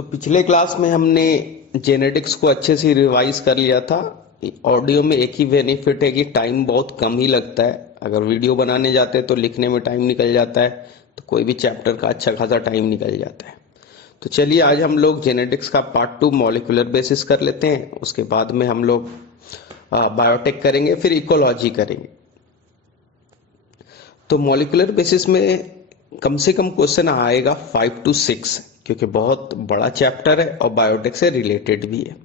तो पिछले क्लास में हमने जेनेटिक्स को अच्छे से रिवाइज कर लिया था। ऑडियो में एक ही बेनिफिट है कि टाइम बहुत कम ही लगता है। अगर वीडियो बनाने जाते हैं तो लिखने में टाइम निकल जाता है, तो कोई भी चैप्टर का अच्छा खासा टाइम निकल जाता है। तो चलिए आज हम लोग जेनेटिक्स का पार्ट 2 मॉलिक्यूलर बेसिस कर लेते हैं। उसके बाद में हम लोग बायोटेक करेंगे, फिर इकोलॉजी करेंगे। तो मॉलिक्यूलर बेसिस में कम से कम क्वेश्चन आएगा 5 to 6, क्योंकि बहुत बड़ा चैप्टर है और बायोटेक से रिलेटेड भी है।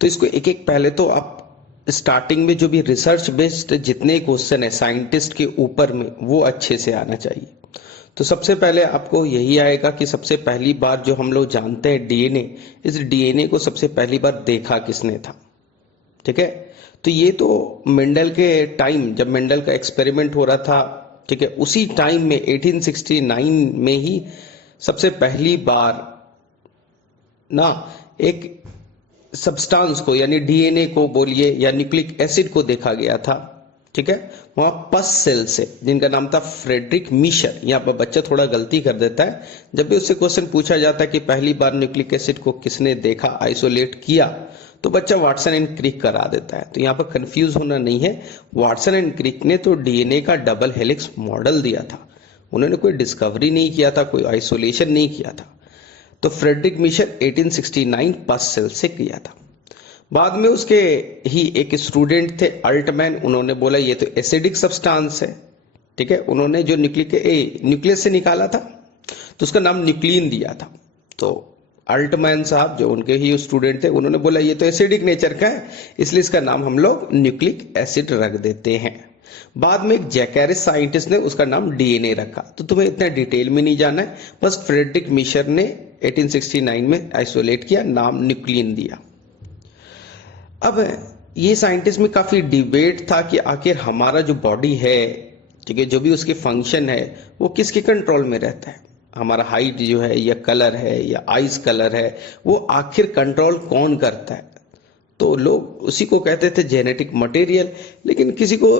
तो इसको एक एक पहले तो आप स्टार्टिंग में जो भी रिसर्च बेस्ड जितने क्वेश्चन है साइंटिस्ट के ऊपर में, वो अच्छे से आना चाहिए। तो सबसे पहले आपको यही आएगा कि सबसे पहली बार जो हम लोग जानते हैं डीएनए, इस डीएनए को सबसे पहली बार देखा किसने था। ठीक है, तो ये तो मेंडल के टाइम, जब मेंडल का एक्सपेरिमेंट हो रहा था, ठीक है, उसी टाइम में 1869 में ही सबसे पहली बार ना एक सब्सटेंस को, यानी डीएनए को बोलिए या न्यूक्लिक एसिड को देखा गया था। ठीक है, वहां पस सेल से, जिनका नाम था फ्रेडरिक मिशर। यहाँ पर बच्चा थोड़ा गलती कर देता है, जब भी उससे क्वेश्चन पूछा जाता है कि पहली बार न्यूक्लिक एसिड को किसने देखा, आइसोलेट किया, तो बच्चा वाटसन एंड क्रिक करा देता है। तो यहाँ पर कंफ्यूज होना नहीं है। वाटसन एंड क्रिक ने तो डीएनए का डबल हेलिक्स मॉडल दिया था, उन्होंने कोई डिस्कवरी नहीं किया था, कोई आइसोलेशन नहीं किया था। तो फ्रेडरिक मिशर 1869 पस सेल से किया था। बाद में उसके ही एक स्टूडेंट थे अल्टमैन, उन्होंने बोला ये तो एसिडिक सब्सटेंस है। ठीक है, उन्होंने जो न्यूक्लियस से निकाला था तो उसका नाम न्यूक्लिन दिया था। तो अल्टमैन साहब जो उनके ही स्टूडेंट थे, उन्होंने बोला ये तो एसिडिक नेचर का है, इसलिए इसका नाम हम लोग न्यूक्लिक एसिड रख देते हैं। बाद में एक जैकेरिस साइंटिस्ट ने उसका नाम डीएनए रखा। तो तुम्हें इतना डिटेल में नहीं जाना है, बस फ्रेडरिक मिशर ने 1869 में आइसोलेट किया, नाम न्यूक्लिन दिया। अब ये साइंटिस्ट में काफी डिबेट था कि आखिर हमारा जो बॉडी है, ठीक है, जो भी उसके फंक्शन है, वो किसके कंट्रोल में रहता है। हमारा हाइट जो है, या कलर है, या आइज कलर है, वो आखिर कंट्रोल कौन करता है। तो लोग उसी को कहते थे जेनेटिक मटेरियल, लेकिन किसी को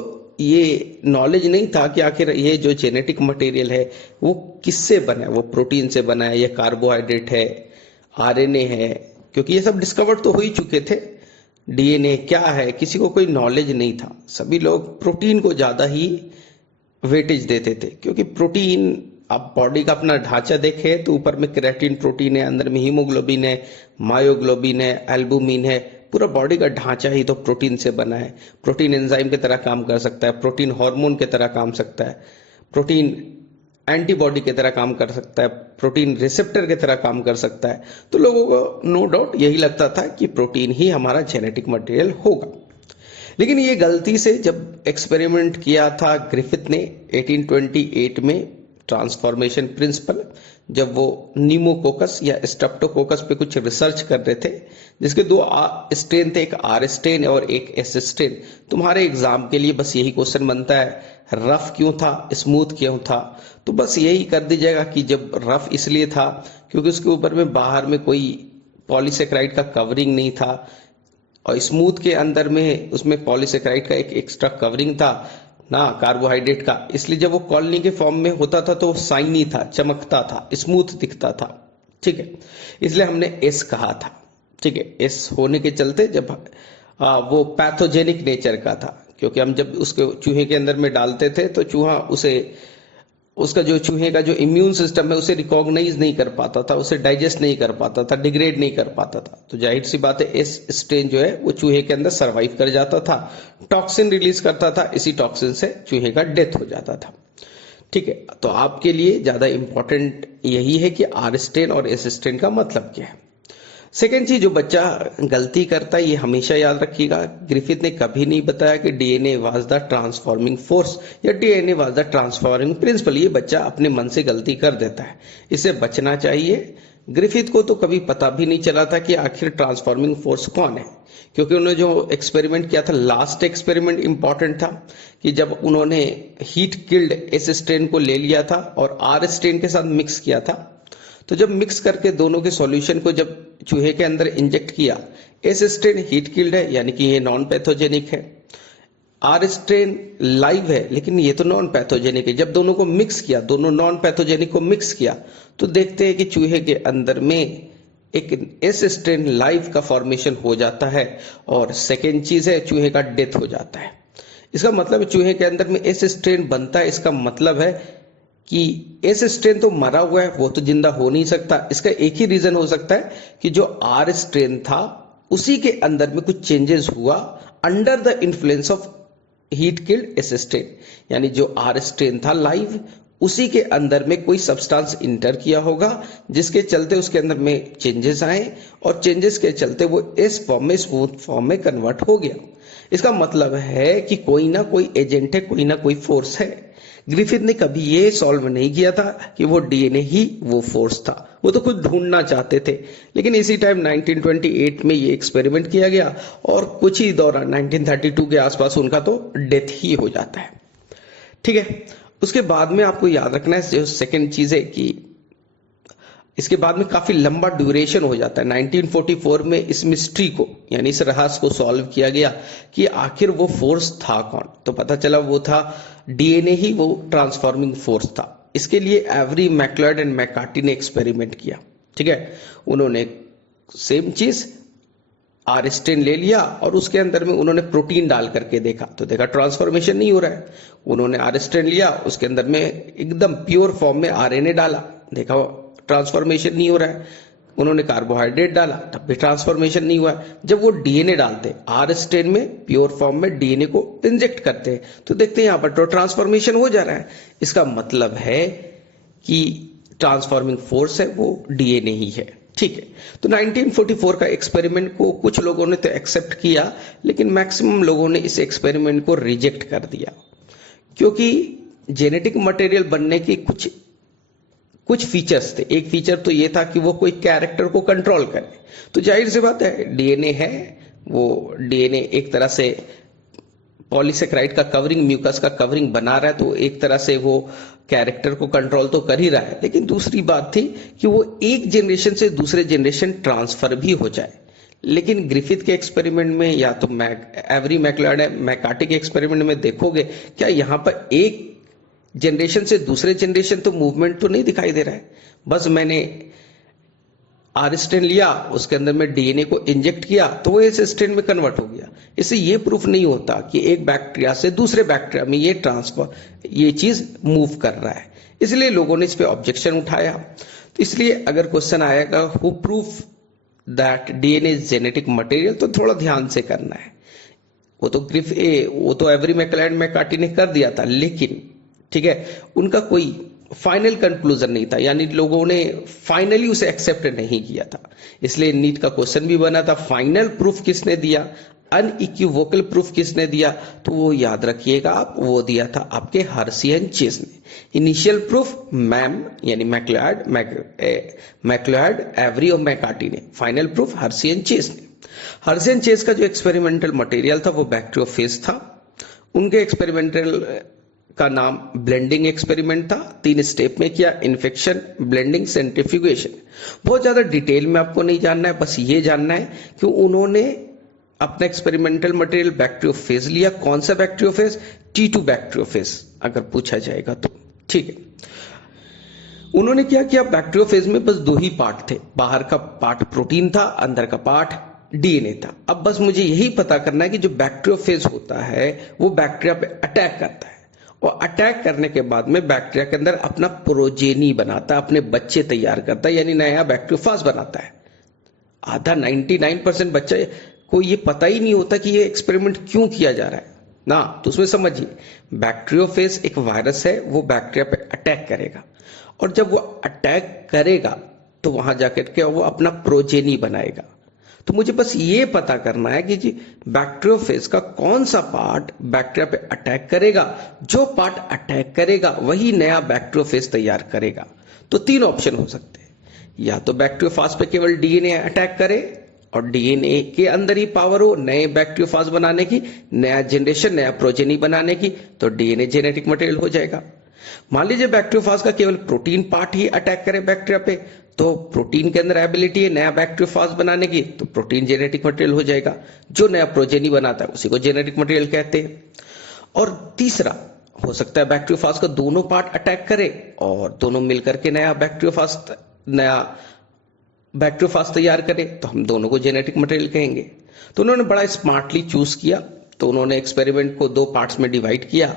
ये नॉलेज नहीं था कि आखिर ये जो जेनेटिक मटेरियल है वो किससे बना है, वो प्रोटीन से बना है या कार्बोहाइड्रेट है, आरएनए है, क्योंकि ये सब डिस्कवर तो हो ही चुके थे। डीएनए क्या है किसी को कोई नॉलेज नहीं था, सभी लोग प्रोटीन को ज्यादा ही वेटेज देते थे, क्योंकि प्रोटीन, आप बॉडी का अपना ढांचा देखें तो ऊपर में केराटिन प्रोटीन है, अंदर में हीमोग्लोबिन है, मायोग्लोबिन है, एल्बुमिन है, पूरा बॉडी का ढांचा ही तो प्रोटीन से बना है। प्रोटीन एंजाइम की तरह काम कर सकता है, प्रोटीन हार्मोन की तरह काम सकता है, प्रोटीन एंटीबॉडी की तरह काम कर सकता है, प्रोटीन रिसेप्टर की तरह काम कर सकता है। तो लोगों को नो डाउट यही लगता था कि प्रोटीन ही हमारा जेनेटिक मटेरियल होगा। लेकिन ये गलती से जब एक्सपेरिमेंट किया था ग्रिफिथ ने 1828 में, ट्रांसफॉर्मेशन प्रिंसिपल, जब वो नीमोकोकस या स्ट्रेप्टोकोकस पे कुछ रिसर्च कर रहे थे, जिसके दो स्ट्रेन थे, एक आर स्ट्रेन और एक एस स्ट्रेन। तुम्हारे एग्जाम के लिए बस यही क्वेश्चन बनता है, रफ क्यों था, स्मूथ क्यों था। तो बस यही कर दीजिएगा कि जब रफ इसलिए था क्योंकि उसके ऊपर में बाहर में कोई पॉलीसेकेराइड का कवरिंग नहीं था, और स्मूथ के अंदर में उसमें पॉलीसेकेराइड का एक एक्स्ट्रा कवरिंग था ना, कार्बोहाइड्रेट का। इसलिए जब वो कॉलोनी के फॉर्म में होता था तो वो शाइनी था, चमकता था, स्मूथ दिखता था। ठीक है, इसलिए हमने एस कहा था। ठीक है, एस होने के चलते जब वो पैथोजेनिक नेचर का था, क्योंकि हम जब उसके चूहे के अंदर में डालते थे तो चूहा उसका जो चूहे का जो इम्यून सिस्टम है उसे रिकॉग्नाइज नहीं कर पाता था, उसे डाइजेस्ट नहीं कर पाता था, डिग्रेड नहीं कर पाता था। तो जाहिर सी बात है एस स्ट्रेन जो है वो चूहे के अंदर सरवाइव कर जाता था, टॉक्सिन रिलीज करता था, इसी टॉक्सिन से चूहे का डेथ हो जाता था। ठीक है, तो आपके लिए ज्यादा इंपॉर्टेंट यही है कि आर स्ट्रेन और एस स्ट्रेन का मतलब क्या है। सेकेंड चीज, जो बच्चा गलती करता है ये हमेशा याद रखिएगा, ग्रिफिथ ने कभी नहीं बताया कि DNA was the transforming force या DNA was the transforming principle. ये बच्चा अपने मन से गलती कर देता है, इससे बचना चाहिए। ग्रिफिथ को तो कभी पता भी नहीं चला था कि आखिर ट्रांसफॉर्मिंग फोर्स कौन है, क्योंकि उन्होंने जो एक्सपेरिमेंट किया था, लास्ट एक्सपेरिमेंट इंपॉर्टेंट था, कि जब उन्होंने हीट किल्ड एस स्ट्रेन को ले लिया था और आर स्ट्रेन के साथ मिक्स किया था। तो जब मिक्स करके दोनों के सॉल्यूशन को जब चूहे के अंदर इंजेक्ट किया, एस स्ट्रेन हीट किल्ड है, यानी कि ये नॉन पैथोजेनिक है, आर स्ट्रेन लाइव है लेकिन ये तो नॉन पैथोजेनिक है। जब दोनों को मिक्स किया, दोनों नॉन पैथोजेनिक को मिक्स किया, तो देखते हैं कि चूहे के अंदर में एक एस स्ट्रेन लाइव का फॉर्मेशन हो जाता है, और सेकेंड चीज है चूहे का डेथ हो जाता है। इसका मतलब है चूहे के अंदर में एस स्ट्रेन बनता है, इसका मतलब है कि एस स्ट्रेन तो मरा हुआ है, वो तो जिंदा हो नहीं सकता। इसका एक ही रीजन हो सकता है कि जो आर स्ट्रेन था उसी के अंदर में कुछ चेंजेस हुआ under the influence of heat killed S strain, यानी जो आर स्ट्रेन था लाइव उसी के अंदर में कोई सब्सटेंस इंटर किया होगा, जिसके चलते उसके अंदर में चेंजेस आए, और चेंजेस के चलते वो इस फॉर्म में स्मूथ फॉर्म में कन्वर्ट हो गया। इसका मतलब है कि कोई ना कोई एजेंट है, कोई ना कोई फोर्स है। ग्रिफिथ ने कभी ये सॉल्व नहीं किया था कि वो डीएनए ही वो फोर्स था, वो तो खुद ढूंढना चाहते थे। लेकिन इसी टाइम 1928 में ये एक्सपेरिमेंट किया गया, और कुछ ही दौरान 1932 के आसपास उनका तो डेथ ही हो जाता है। ठीक है, उसके बाद में आपको याद रखना है जो सेकेंड चीज है कि इसके बाद में काफी लंबा ड्यूरेशन हो जाता है। 1944 में इस मिस्ट्री को, यानी इस रहस्य को सॉल्व किया गया कि आखिर वो फोर्स था कौन। तो पता चला वो था डीएनए ही वो ट्रांसफॉर्मिंग फोर्स था। इसके लिए एवरी मैक्लॉयड एंड मैकार्टी ने एक्सपेरिमेंट किया। ठीक है, उन्होंने सेम चीज आर स्ट्रेन ले लिया और उसके अंदर में उन्होंने प्रोटीन डाल करके देखा, तो देखा ट्रांसफॉर्मेशन नहीं हो रहा है। उन्होंने आर स्ट्रेन लिया, उसके अंदर में एकदम प्योर फॉर्म में आरएनए डाला, देखा ट्रांसफॉर्मेशन नहीं हो रहा है। उन्होंने कार्बोहाइड्रेट डाला, तब भी ट्रांसफॉर्मेशन नहीं हुआ। जब वो डीएनए डालते आर स्ट्रेन में प्योर फॉर्म में डीएनए को इंजेक्ट करते हैं, तो देखते हैं यहां पर तो ट्रांसफॉर्मेशन हो जा रहा है। इसका मतलब है कि ट्रांसफॉर्मिंग फोर्स है वो डीएनए ही है। ठीक है, तो 1944 का एक्सपेरिमेंट को कुछ लोगों ने तो एक्सेप्ट किया, लेकिन मैक्सिमम लोगों ने इस एक्सपेरिमेंट को रिजेक्ट कर दिया, क्योंकि जेनेटिक मटेरियल बनने की कुछ फीचर्स थे। एक फीचर तो ये था कि वो कोई कैरेक्टर को कंट्रोल करे। तो जाहिर सी बात है, डीएनए है, वो डीएनए एक तरह से पॉलीसेकेराइड का कवरिंग, म्यूकस का कवरिंग बना रहा है, तो एक तरह से वो कैरेक्टर को कंट्रोल तो कर ही रहा है। लेकिन दूसरी बात थी कि वो एक जनरेशन से दूसरे जनरेशन ट्रांसफर भी हो जाए। लेकिन ग्रिफिथ के एक्सपेरिमेंट में या तो एवरी मैक्लॉयड मैकार्टी के एक्सपेरिमेंट में देखोगे, क्या यहां पर एक जनरेशन से दूसरे जनरेशन तो मूवमेंट तो नहीं दिखाई दे रहा है। बस मैंने आर स्ट्रेन लिया, उसके अंदर में डीएनए को इंजेक्ट किया, तो वो इस स्ट्रेन में कन्वर्ट हो गया। इससे ये प्रूफ नहीं होता कि एक बैक्टीरिया से दूसरे बैक्टीरिया में ये चीज मूव कर रहा है। इसलिए लोगों ने इस पे ऑब्जेक्शन उठाया। तो इसलिए अगर क्वेश्चन आएगा who proof that DNA is genetic material, तो थोड़ा ध्यान से करना है। वो तो एवरी मैक्लॉयड मैकार्टी ने कर दिया था, लेकिन ठीक है, उनका कोई फाइनल कंक्लूजन नहीं था, यानी लोगों ने फाइनली उसे एक्सेप्ट नहीं किया था। इसलिए नीट का क्वेश्चन भी बना था, फाइनल प्रूफ किसने दिया, अनइक्विवोकल प्रूफ किसने दिया। तो वो याद रखिएगा आप, वो दिया था आपके हर्सी एंड चेस ने। इनिशियल प्रूफ मैम यानी मैक्लॉयड, एवरी और मैकार्टी ने। Final proof Hersey and Chase ने। हर्सी एंड चेस का जो एक्सपेरिमेंटल मटेरियल था वो बैक्टीरियोफेज था। उनके एक्सपेरिमेंटल का नाम ब्लेंडिंग एक्सपेरिमेंट था। 3 स्टेप में किया, इन्फेक्शन, ब्लेंडिंग, सेंट्रीफ्यूगेशन। बहुत ज्यादा डिटेल में आपको नहीं जानना है, बस ये जानना है कि उन्होंने अपना एक्सपेरिमेंटल मटेरियल बैक्टीरियोफेज लिया। कौन सा बैक्टीरियोफेज? T2 बैक्टीरियोफेज अगर पूछा जाएगा तो। ठीक है, उन्होंने क्या किया, बैक्टीरियोफेज में बस 2 ही पार्ट थे। बाहर का पार्ट प्रोटीन था, अंदर का पार्ट डीएनए था। अब बस मुझे यही पता करना है कि जो बैक्टीरियोफेज होता है वो बैक्टीरिया पे अटैक करता है, और अटैक करने के बाद में बैक्टीरिया के अंदर अपना प्रोजेनी बनाता है, अपने बच्चे तैयार करता है, यानी नया बैक्टीरियोफाज बनाता है। आधा 99% बच्चे को ये पता ही नहीं होता कि ये एक्सपेरिमेंट क्यों किया जा रहा है ना। तो उसमें समझिए, बैक्टीरियोफेज एक वायरस है, वो बैक्टीरिया पे अटैक करेगा, और जब वो अटैक करेगा तो वहां जाकर के वो अपना प्रोजेनी बनाएगा। तो मुझे बस ये पता करना है कि जी बैक्टीरियोफेज का कौन सा पार्ट बैक्टीरिया पे अटैक करेगा। जो पार्ट अटैक करेगा वही नया बैक्टीरियोफेज तैयार करेगा। तो 3 ऑप्शन हो सकते हैं, या तो बैक्टीरियोफाज पे केवल डीएनए अटैक करे और डीएनए के अंदर ही पावर हो नए बैक्टीरियोफाज बनाने की, नया जनरेशन, नया प्रोजेनी बनाने की, तो डीएनए जेनेटिक मटेरियल हो जाएगा। मान लीजिए बैक्टीरियोफाज का केवल प्रोटीन पार्ट ही अटैक करे बैक्टीरिया पे, तो प्रोटीन के अंदर एबिलिटी है नया बैक्टीरियोफाज बनाने की, तो प्रोटीन जेनेटिक मटेरियल हो जाएगा। जो नया प्रोजेनी बनाता है उसी को जेनेटिक मटेरियल कहते हैं। और तीसरा हो सकता है बैक्टीरियोफाज का दोनों पार्ट अटैक करे और दोनों मिलकर के नया बैक्टीरियोफाज, नया बैक्टीरियोफाज तैयार करे तो हम दोनों को जेनेटिक मटेरियल कहेंगे। तो उन्होंने बड़ा स्मार्टली चूज किया। तो उन्होंने एक्सपेरिमेंट को 2 पार्ट्स में डिवाइड किया।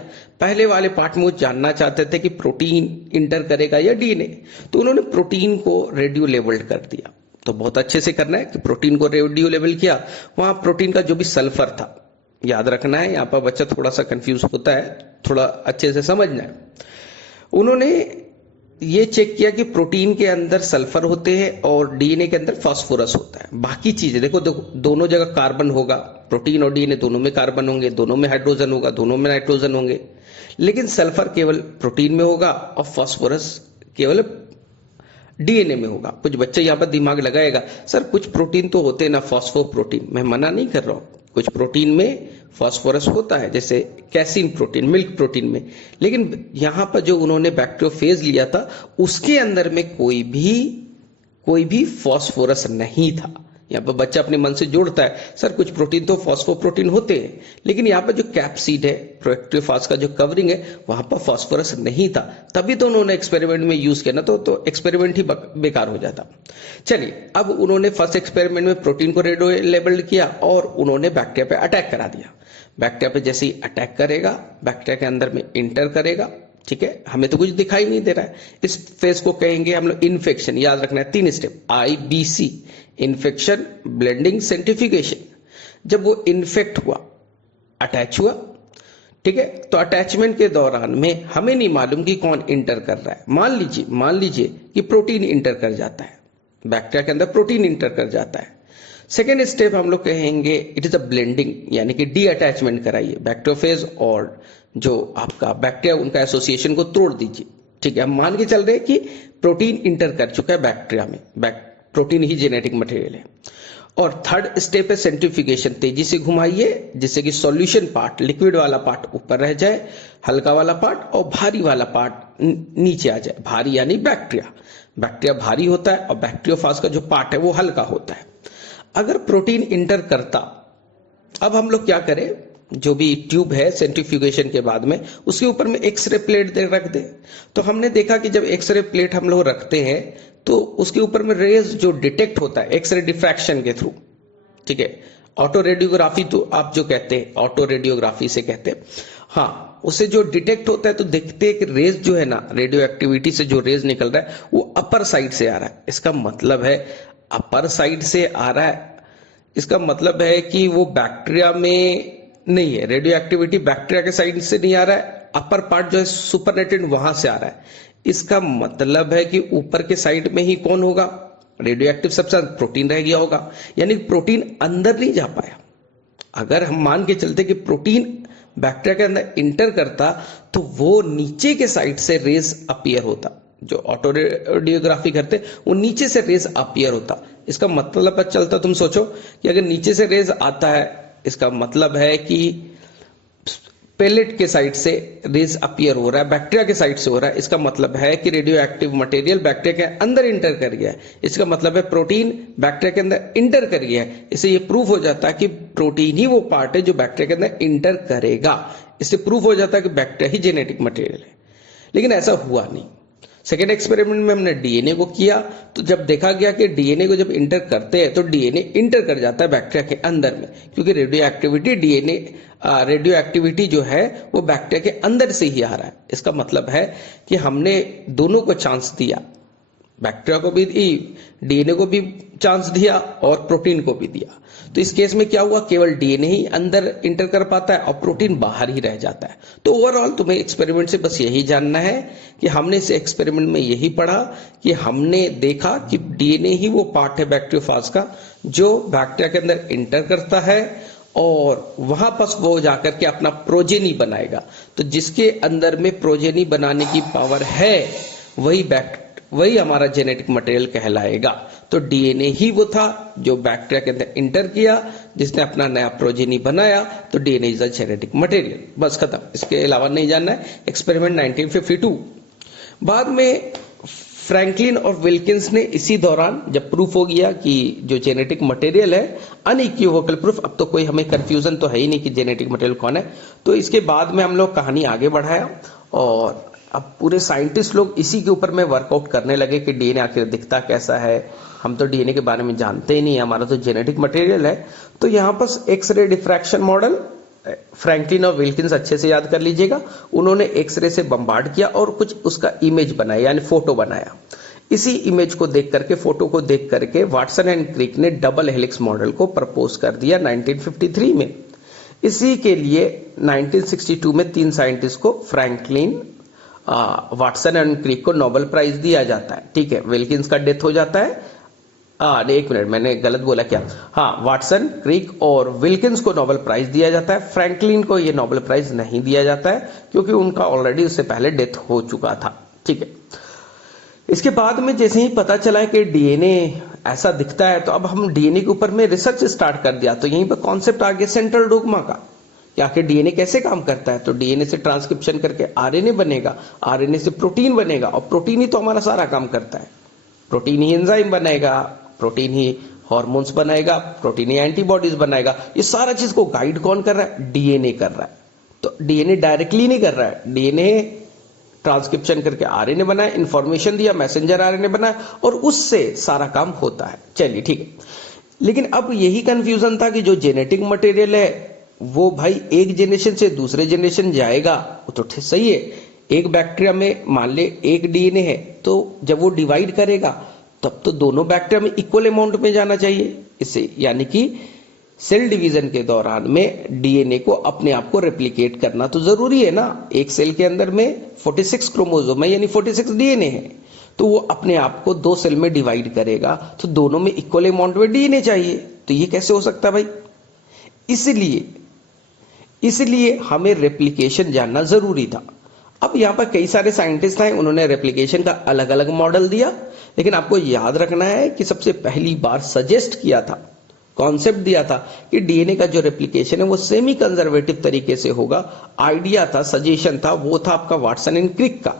पहले वाले पार्ट में वो जानना चाहते थे कि प्रोटीन इंटर करेगा या डीएनए। तो उन्होंने प्रोटीन को रेडियो लेबल्ड कर दिया। तो बहुत अच्छे से करना है कि प्रोटीन को रेडियो लेबल किया। वहां प्रोटीन का जो भी सल्फर था, याद रखना है, यहां पर बच्चा थोड़ा सा कंफ्यूज होता है, थोड़ा अच्छे से समझना है। उन्होंने ये चेक किया कि प्रोटीन के अंदर सल्फर होते हैं और डीएनए के अंदर फास्फोरस होता है। बाकी चीजें देखो, दोनों जगह कार्बन होगा, प्रोटीन और डीएनए दोनों में कार्बन होंगे, दोनों में हाइड्रोजन होगा, दोनों में नाइट्रोजन होंगे, लेकिन सल्फर केवल प्रोटीन में होगा और फास्फोरस केवल डीएनए में होगा। कुछ बच्चे यहां पर दिमाग लगाएगा, सर कुछ प्रोटीन तो होते हैं ना फास्फोप्रोटीन। मैं मना नहीं कर रहा हूं, कुछ प्रोटीन में फास्फोरस होता है, जैसे कैसीन प्रोटीन, मिल्क प्रोटीन में, लेकिन यहां पर जो उन्होंने बैक्टीरियोफेज लिया था उसके अंदर में कोई भी फास्फोरस नहीं था। यहां पर बच्चा अपने मन से जोड़ता है, सर कुछ प्रोटीन तो फास्फोप्रोटीन होते हैं, लेकिन यहां पर जो कैप्सिड है, बैक्टीरियोफाज का जो कवरिंग है, वहां पर फास्फोरस नहीं था। तभी तो उन्होंने एक्सपेरिमेंट में यूज किया ना, तो एक्सपेरिमेंट ही बेकार हो जाता। चलिए, अब उन्होंने फर्स्ट एक्सपेरिमेंट में प्रोटीन को रेडियो लेबल्ड किया और उन्होंने बैक्टीरिया पे अटैक करा दिया। बैक्टीरिया पे जैसे ही अटैक करेगा, बैक्टीरिया के अंदर में इंटर करेगा, ठीक है, हमें तो कुछ दिखाई नहीं दे रहा है। इस फेज को कहेंगे हम लोग इन्फेक्शन। याद रखना है 3 step, IBC, infection, blending, centrifugation. जब वो इन्फेक्ट हुआ, अटैच हुआ, ठीक है, तो अटैचमेंट के दौरान में हमें नहीं मालूम कि कौन इंटर कर रहा है। मान लीजिए कि प्रोटीन इंटर कर जाता है, बैक्टीरिया के अंदर प्रोटीन इंटर कर जाता है। सेकेंड स्टेप हम लोग कहेंगे इट इज अ ब्लेंडिंग, यानी कि डी अटैचमेंट कराइए बैक्टीरियोफेज और जो आपका बैक्टीरिया, उनका एसोसिएशन को तोड़ दीजिए। ठीक है, हम मान के चल रहे हैं कि प्रोटीन इंटर कर चुका है बैक्टीरिया में, प्रोटीन ही जेनेटिक मटेरियल है। और थर्ड स्टेप है सेंट्रीफ्यूगेशन, तेजी से घुमाइए जिससे कि सॉल्यूशन पार्ट, लिक्विड वाला पार्ट ऊपर रह जाए, हल्का वाला पार्ट और भारी वाला पार्ट नीचे आ जाए। भारी यानी बैक्टीरिया भारी होता है और बैक्टीरियोफाज का जो पार्ट है वो हल्का होता है। अगर प्रोटीन इंटर करता, अब हम लोग क्या करें, जो भी ट्यूब है सेंट्रीफ्यूगेशन के बाद में उसके ऊपर में एक्सरे प्लेट रख दे। तो हमने देखा कि जब एक्सरे प्लेट हम लोग रखते हैं तो उसके ऊपर में रेज जो डिटेक्ट होता है एक्सरे डिफ्रैक्शन के थ्रू, ठीक है, ऑटो रेडियोग्राफी तो आप जो कहते हैं, ऑटो रेडियोग्राफी से कहते हैं, हाँ, उसे जो डिटेक्ट होता है तो देखते हैं कि रेज जो है ना, रेडियो एक्टिविटी से जो रेज निकल रहा है वो अपर साइड से आ रहा है। इसका मतलब है अपर साइड से आ रहा है, इसका मतलब है कि वो बैक्टीरिया में नहीं है, रेडियो एक्टिविटी बैक्टीरिया के साइड से नहीं आ रहा है, अपर पार्ट जो है सुपरनेटेड वहां से आ रहा है। इसका मतलब है कि ऊपर के साइड में ही कौन होगा, रेडियो एक्टिव सब्सटेंस, प्रोटीन रह गया होगा, यानी प्रोटीन अंदर नहीं जा पाया। अगर हम मान के चलते कि प्रोटीन बैक्टीरिया के अंदर इंटर करता तो वो नीचे के साइड से रेज अपीयर होता, जो ऑटो रेडियोग्राफी करते वो नीचे से रेज अपीयर होता। इसका मतलब चलता, तुम सोचो कि अगर नीचे से रेज आता है, इसका मतलब है कि पेलेट के साइड से रेज अपीयर हो रहा है, बैक्टीरिया के साइड से हो रहा है। इसका मतलब है कि रेडियो एक्टिव मटेरियल बैक्टीरिया के अंदर इंटर कर गया है। इसका मतलब है प्रोटीन बैक्टीरिया के अंदर इंटर कर गया है। इससे ये प्रूव हो जाता है कि प्रोटीन ही वो पार्ट है जो बैक्टीरिया के अंदर इंटर करेगा। इससे प्रूव हो जाता है कि बैक्टीरिया ही जेनेटिक मटेरियल है। लेकिन ऐसा हुआ नहीं। सेकेंड एक्सपेरिमेंट में हमने डीएनए को किया, तो जब देखा गया कि डीएनए को जब इंटर करते हैं तो डीएनए इंटर कर जाता है बैक्टीरिया के अंदर में, क्योंकि रेडियो एक्टिविटी जो है वो बैक्टीरिया के अंदर से ही आ रहा है। इसका मतलब है कि हमने दोनों को चांस दिया, बैक्टीरिया को भी, डीएनए को भी चांस दिया और प्रोटीन को भी दिया। तो इस केस में क्या हुआ, केवल डीएनए ही अंदर इंटर कर पाता है और प्रोटीन बाहर ही रह जाता है। तो ओवरऑल तुम्हें एक्सपेरिमेंट से बस यही जानना है कि हमने इस एक्सपेरिमेंट में यही पढ़ा कि हमने देखा कि डीएनए ही वो पार्ट है बैक्टीरियोफाज का जो बैक्टीरिया के अंदर इंटर करता है और वहां पर वो जाकर के अपना प्रोजेनी बनाएगा। तो जिसके अंदर में प्रोजेनी बनाने की पावर है वही हमारा जेनेटिक मटेरियल कहलाएगा। तो डीएनए ही वो था जो बैक्टीरिया के अंदर इंटर किया, जिसने अपना नया प्रोजेनी बनाया, तो DNA is a genetic material. बस खत्म, इसके अलावा नहीं जानना है। एक्सपेरिमेंट 1952। बाद में फ्रैंकलिन और विल्किंस ने इसी दौरान जब प्रूफ हो गया कि जो जेनेटिक मटेरियल है अनइक्विवोकल प्रूफ, अब तो कोई हमें कंफ्यूजन तो है ही नहीं कि जेनेटिक मटेरियल कौन है, तो इसके बाद में हम लोग कहानी आगे बढ़ाया और अब पूरे साइंटिस्ट लोग इसी के ऊपर में वर्कआउट करने लगे कि डीएनए आखिर दिखता कैसा है हम तो डीएनए के बारे में जानते ही नहीं, हमारा तो जेनेटिक मटेरियल है। तो यहाँ पर एक्सरे डिफ्रैक्शन मॉडल फ्रैंकलिन और विल्किंस अच्छे से याद कर लीजिएगा। उन्होंने एक्सरे से बम्बार्ड किया और कुछ उसका इमेज बनाया, यानी फोटो बनाया। इसी इमेज को देख करके, फोटो को देख करके वाटसन एंड क्रिक ने डबल हेलिक्स मॉडल को प्रपोज कर दिया 1953 में। इसी के लिए 1962 में 3 साइंटिस्ट को, फ्रैंकलिन, वाटसन एंड क्रिक को नोबेल प्राइज दिया जाता है। ठीक है, विल्किंस का डेथ हो जाता है, एक मिनट मैंने गलत बोला क्या, हाँ, वाटसन, क्रिक और विल्किंस को नोबेल प्राइज दिया जाता है। फ्रैंकलिन को ये नोबेल प्राइज नहीं दिया जाता है क्योंकि उनका ऑलरेडी उससे पहले डेथ हो चुका था। ठीक है, इसके बाद में जैसे ही पता चला है कि डीएनए ऐसा दिखता है, तो अब हम डीएनए के ऊपर में रिसर्च स्टार्ट कर दिया। तो यहीं पर कॉन्सेप्ट आ गया सेंट्रल डोग्मा का कि आखिर डीएनए कैसे काम करता है। तो डीएनए से ट्रांसक्रिप्शन करके आरएनए बनेगा, आरएनए से प्रोटीन बनेगा, और प्रोटीन ही तो हमारा सारा काम करता है। प्रोटीन ही एंजाइम बनाएगा, प्रोटीन ही हार्मोन्स बनाएगा, प्रोटीन ही एंटीबॉडीज बनाएगा। ये सारा चीज को गाइड कौन कर रहा है? डीएनए कर रहा है। तो डीएनए डायरेक्टली नहीं कर रहा है, डीएनए ट्रांसक्रिप्शन करके आरएनए बनाया, इंफॉर्मेशन दिया, मैसेंजर आरएनए बनाया, और उससे सारा काम होता है। चलिए ठीक है, लेकिन अब यही कंफ्यूजन था कि जो जेनेटिक मटेरियल है वो भाई एक जनरेशन से दूसरे जनरेशन जाएगा, वो तो सही है। एक बैक्टीरिया में मान ले एक डीएनए है, तो जब वो डिवाइड करेगा तब तो दोनों बैक्टीरिया में इक्वल अमाउंट में जाना चाहिए इससे, यानी कि सेल डिवीजन के दौरान में डीएनए को अपने आप को रेप्लिकेट करना तो जरूरी है ना। एक सेल के अंदर में 46 क्रोमोसोम है, यानी 46 डीएनए है, तो वो अपने आप को 2 सेल में डिवाइड करेगा, तो दोनों में इक्वल अमाउंट में डीएनए चाहिए। तो ये कैसे हो सकता है भाई? इसलिए हमें रेप्लिकेशन जानना जरूरी था। अब यहां पर कई सारे साइंटिस्ट हैं, उन्होंने रेप्लिकेशन का अलग अलग मॉडल दिया, लेकिन आपको याद रखना है कि सबसे पहली बार सजेस्ट किया था, कॉन्सेप्ट दिया था कि डीएनए का जो रेप्लिकेशन है वो सेमी कंजर्वेटिव तरीके से होगा। आइडिया था, सजेशन था, वो था आपका वाटसन एंड क्रिक का,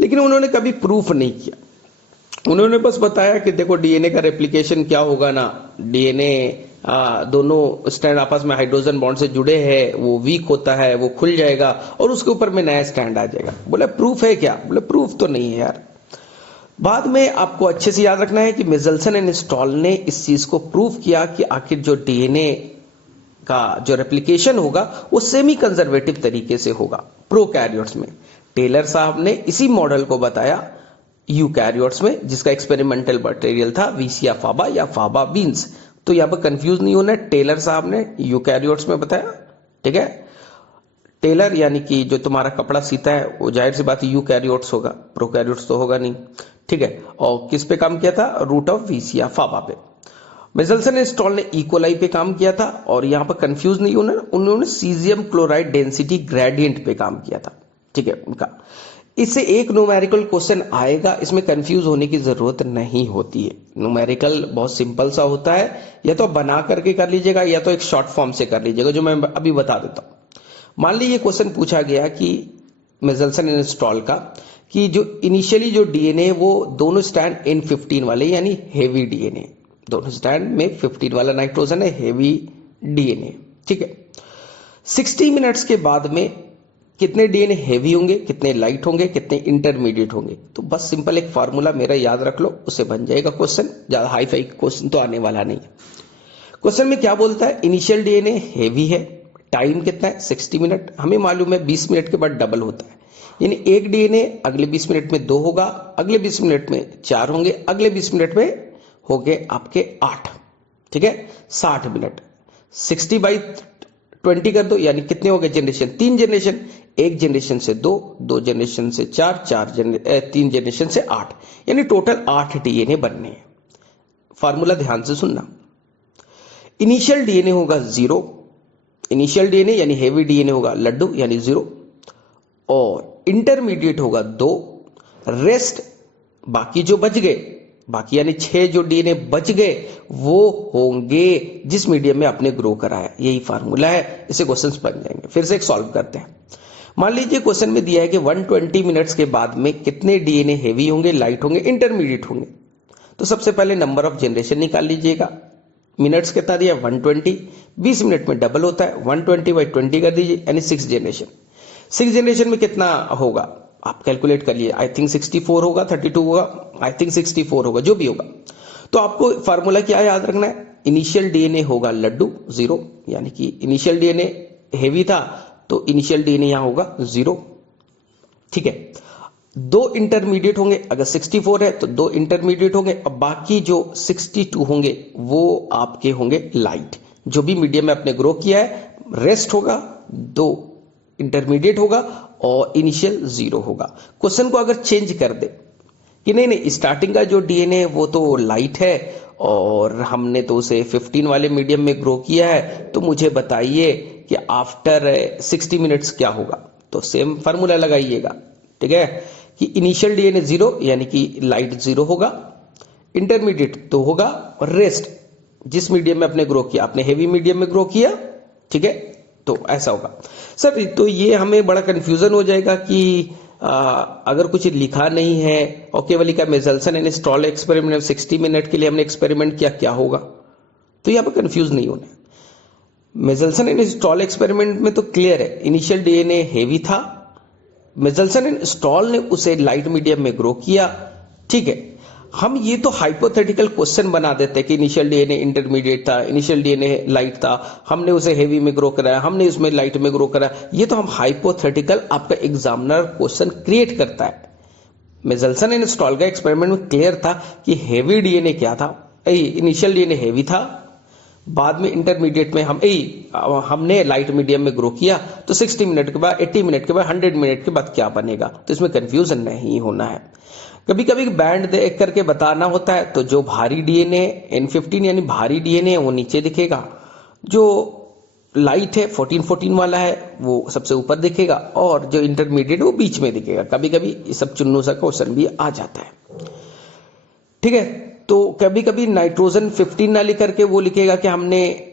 लेकिन उन्होंने कभी प्रूफ नहीं किया। उन्होंने बस बताया कि देखो डीएनए का रेप्लिकेशन क्या होगा ना, डीएनए दोनों स्ट्रैंड आपस में हाइड्रोजन बॉन्ड से जुड़े हैं, वो वीक होता है, वो खुल जाएगा और उसके ऊपर में नया स्टैंड आ जाएगा। बोला प्रूफ है क्या? बोले प्रूफ तो नहीं है यार। बाद में आपको अच्छे से याद रखना है कि मिचेल्सन एंड स्टॉल ने इस चीज को प्रूव किया कि आखिर जो डीएनए का जो रेप्लिकेशन होगा वो सेमी कंजर्वेटिव तरीके से होगा प्रोकैरियोट्स में। टेलर साहब ने इसी मॉडल को बताया यूकैरियोट्स में, जिसका एक्सपेरिमेंटल मटेरियल था वीसिया फाबा या फाबा बीन्स। तो यहां पर कंफ्यूज नहीं होना, टेलर साहब ने यूकैरियोट्स में बताया। ठीक है, टेलर यानी कि जो तुम्हारा कपड़ा सीता है वो जाहिर सी बात यूकैरियोट्स होगा, प्रोकैरियोट्स तो होगा नहीं। ठीक है, और किस पे काम किया था? रूट ऑफ वीसिया फाबा पे। मिचेल्सन एंड स्टॉल ने इकोलाई पे काम किया था, और यहां पर कंफ्यूज नहीं होना, उन्होंने सीजियम क्लोराइड डेंसिटी ग्रेडियंट पे काम किया था। ठीक है, उनका इससे एक न्यूमेरिकल क्वेश्चन आएगा, इसमें कंफ्यूज होने की जरूरत नहीं होती है। न्यूमेरिकल बहुत सिंपल सा होता है, या तो बना करके कर लीजिएगा या तो एक शॉर्ट फॉर्म से कर लीजिएगा, जो मैं अभी बता देता हूं। मान लीजिए क्वेश्चन पूछा गया कि मिचेल्सन एंड स्टॉल का, कि जो इनिशियली जो डीएनए वो दोनों स्टैंड N15 वाले, यानी हेवी डीएनए, दोनों स्टैंड में 15 वाला नाइट्रोजन है, हेवी डीएनए। ठीक है, 60 मिनट्स के बाद में कितने डीएनए हेवी होंगे, कितने लाइट होंगे, कितने इंटरमीडिएट होंगे। तो बस सिंपल एक फार्मूला मेरा याद रख लो, उससे बन जाएगा क्वेश्चन। ज्यादा हाई फाई क्वेश्चन तो आने वाला नहीं। क्वेश्चन में क्या बोलता है? इनिशियल डीएनए हेवी है, टाइम कितना है? 60 मिनट। हमें मालूम है 20 मिनट के बाद डबल होता है, यानी एक डीएनए अगले 20 मिनट में 2 होगा, अगले 20 मिनट में 4 होंगे, अगले 20 मिनट में होंगे आपके 8। ठीक है, 60 मिनट 60/20 कर दो, यानी कितने हो गए जनरेशन? 3 जनरेशन। एक जनरेशन से 2, 2 जनरेशन से 4, 3 जनरेशन से 8, यानी टोटल 8 डीएनए बनने हैं। फार्मूला ध्यान से सुनना। इनिशियल डीएनए होगा 0, इनिशियल डीएनए यानी हेवी डीएनए होगा लड्डू यानी 0, और इंटरमीडिएट होगा 2, रेस्ट बाकी जो बच गए, बाकी यानी 6 जो डीएनए बच गए वो होंगे जिस मीडियम में आपने ग्रो कराया। यही फार्मूला है, इसे क्वेश्चंस बन जाएंगे। फिर से एक सॉल्व करते हैं। मान लीजिए क्वेश्चन में दिया है कि 120 मिनट्स के बाद में कितने डीएनए हेवी होंगे, लाइट होंगे, इंटरमीडिएट होंगे। तो सबसे पहले नंबर ऑफ जनरेशन निकाल लीजिएगा। मिनट्स कितना दिया? 120, 20 मिनट में डबल होता है, 120/20 कर दीजिए, यानी 6 जनरेशन। 6 जनरेशन में कितना होगा आप कैलकुलेट कर लिए। आई थिंक 64 होगा, 32 होगा, आई थिंक 64 होगा, जो भी होगा। तो आपको फार्मूला क्या याद रखना है, इनिशियल डीएनए होगा लड्डू 0, यानी कि इनिशियल डीएनए हेवी था तो इनिशियल डीएनए यहां होगा 0। ठीक है, 2 इंटरमीडिएट होंगे, अगर 64 है तो 2 इंटरमीडिएट होंगे और बाकी जो 62 होंगे वो आपके होंगे लाइट, जो भी मीडियम में आपने ग्रो किया है। रेस्ट होगा, 2 इंटरमीडिएट होगा और इनिशियल 0 होगा। क्वेश्चन को अगर चेंज कर दे कि नहीं नहीं स्टार्टिंग का जो डीएनए है वो तो लाइट है और हमने तो उसे 15 वाले मीडियम में ग्रो किया है, तो मुझे बताइए कि आफ्टर 60 मिनट्स क्या होगा। तो सेम फार्मूला लगाइएगा, ठीक है, कि इनिशियल डीएनए 0 यानी कि लाइट 0 होगा, इंटरमीडिएट तो होगा और रेस्ट जिस मीडियम में आपने ग्रो किया, आपने हेवी मीडियम में ग्रो किया, ठीक है, तो ऐसा होगा। सर तो ये हमें बड़ा कंफ्यूजन हो जाएगा कि अगर कुछ लिखा नहीं है और केवल लिखा मेजल्सन एंड स्टॉल एक्सपेरिमेंट 60 मिनट के लिए हमने एक्सपेरिमेंट किया, क्या होगा। तो यहाँ पर कंफ्यूज नहीं होना है। मेजल्सन एंड स्टॉल एक्सपेरिमेंट में तो क्लियर है, इनिशियल डीएनए हेवी था, मेजल्सन एंड स्टॉल ने उसे लाइट मीडियम में ग्रो किया, ठीक है। हम ये तो हाइपोथेटिकल क्वेश्चन बना देते हैं कि इनिशियल डीएनए इंटरमीडिएट था, इनिशियल डीएनए लाइट था, हमने उसे हेवी में ग्रो कराया, हमने उसमें लाइट में ग्रो कराया। ये तो हम हाइपोथेटिकल आपका एग्जामिनर क्वेश्चन क्रिएट करता है। मेजल्सन एंड स्टॉल का एक्सपेरिमेंट में क्लियर था कि हेवी डीएनए क्या था, इनिशियल डीएनए हेवी था, बाद में इंटरमीडिएट में हमने लाइट मीडियम में ग्रो किया, तो 60 मिनट के बाद, 80 मिनट के बाद, 100 मिनट के बाद क्या बनेगा। तो इसमें कंफ्यूजन नहीं होना है। कभी कभी बैंड देख करके बताना होता है, तो जो भारी डीएनए N15 यानी भारी डीएनए वो नीचे दिखेगा, जो लाइट है 14 वाला है वो सबसे ऊपर दिखेगा और जो इंटरमीडिएट वो बीच में दिखेगा। कभी कभी ये सब चुन्नू सा क्वेश्चन भी आ जाता है, ठीक है। तो कभी कभी नाइट्रोजन 15 ना लिख करके वो लिखेगा कि हमने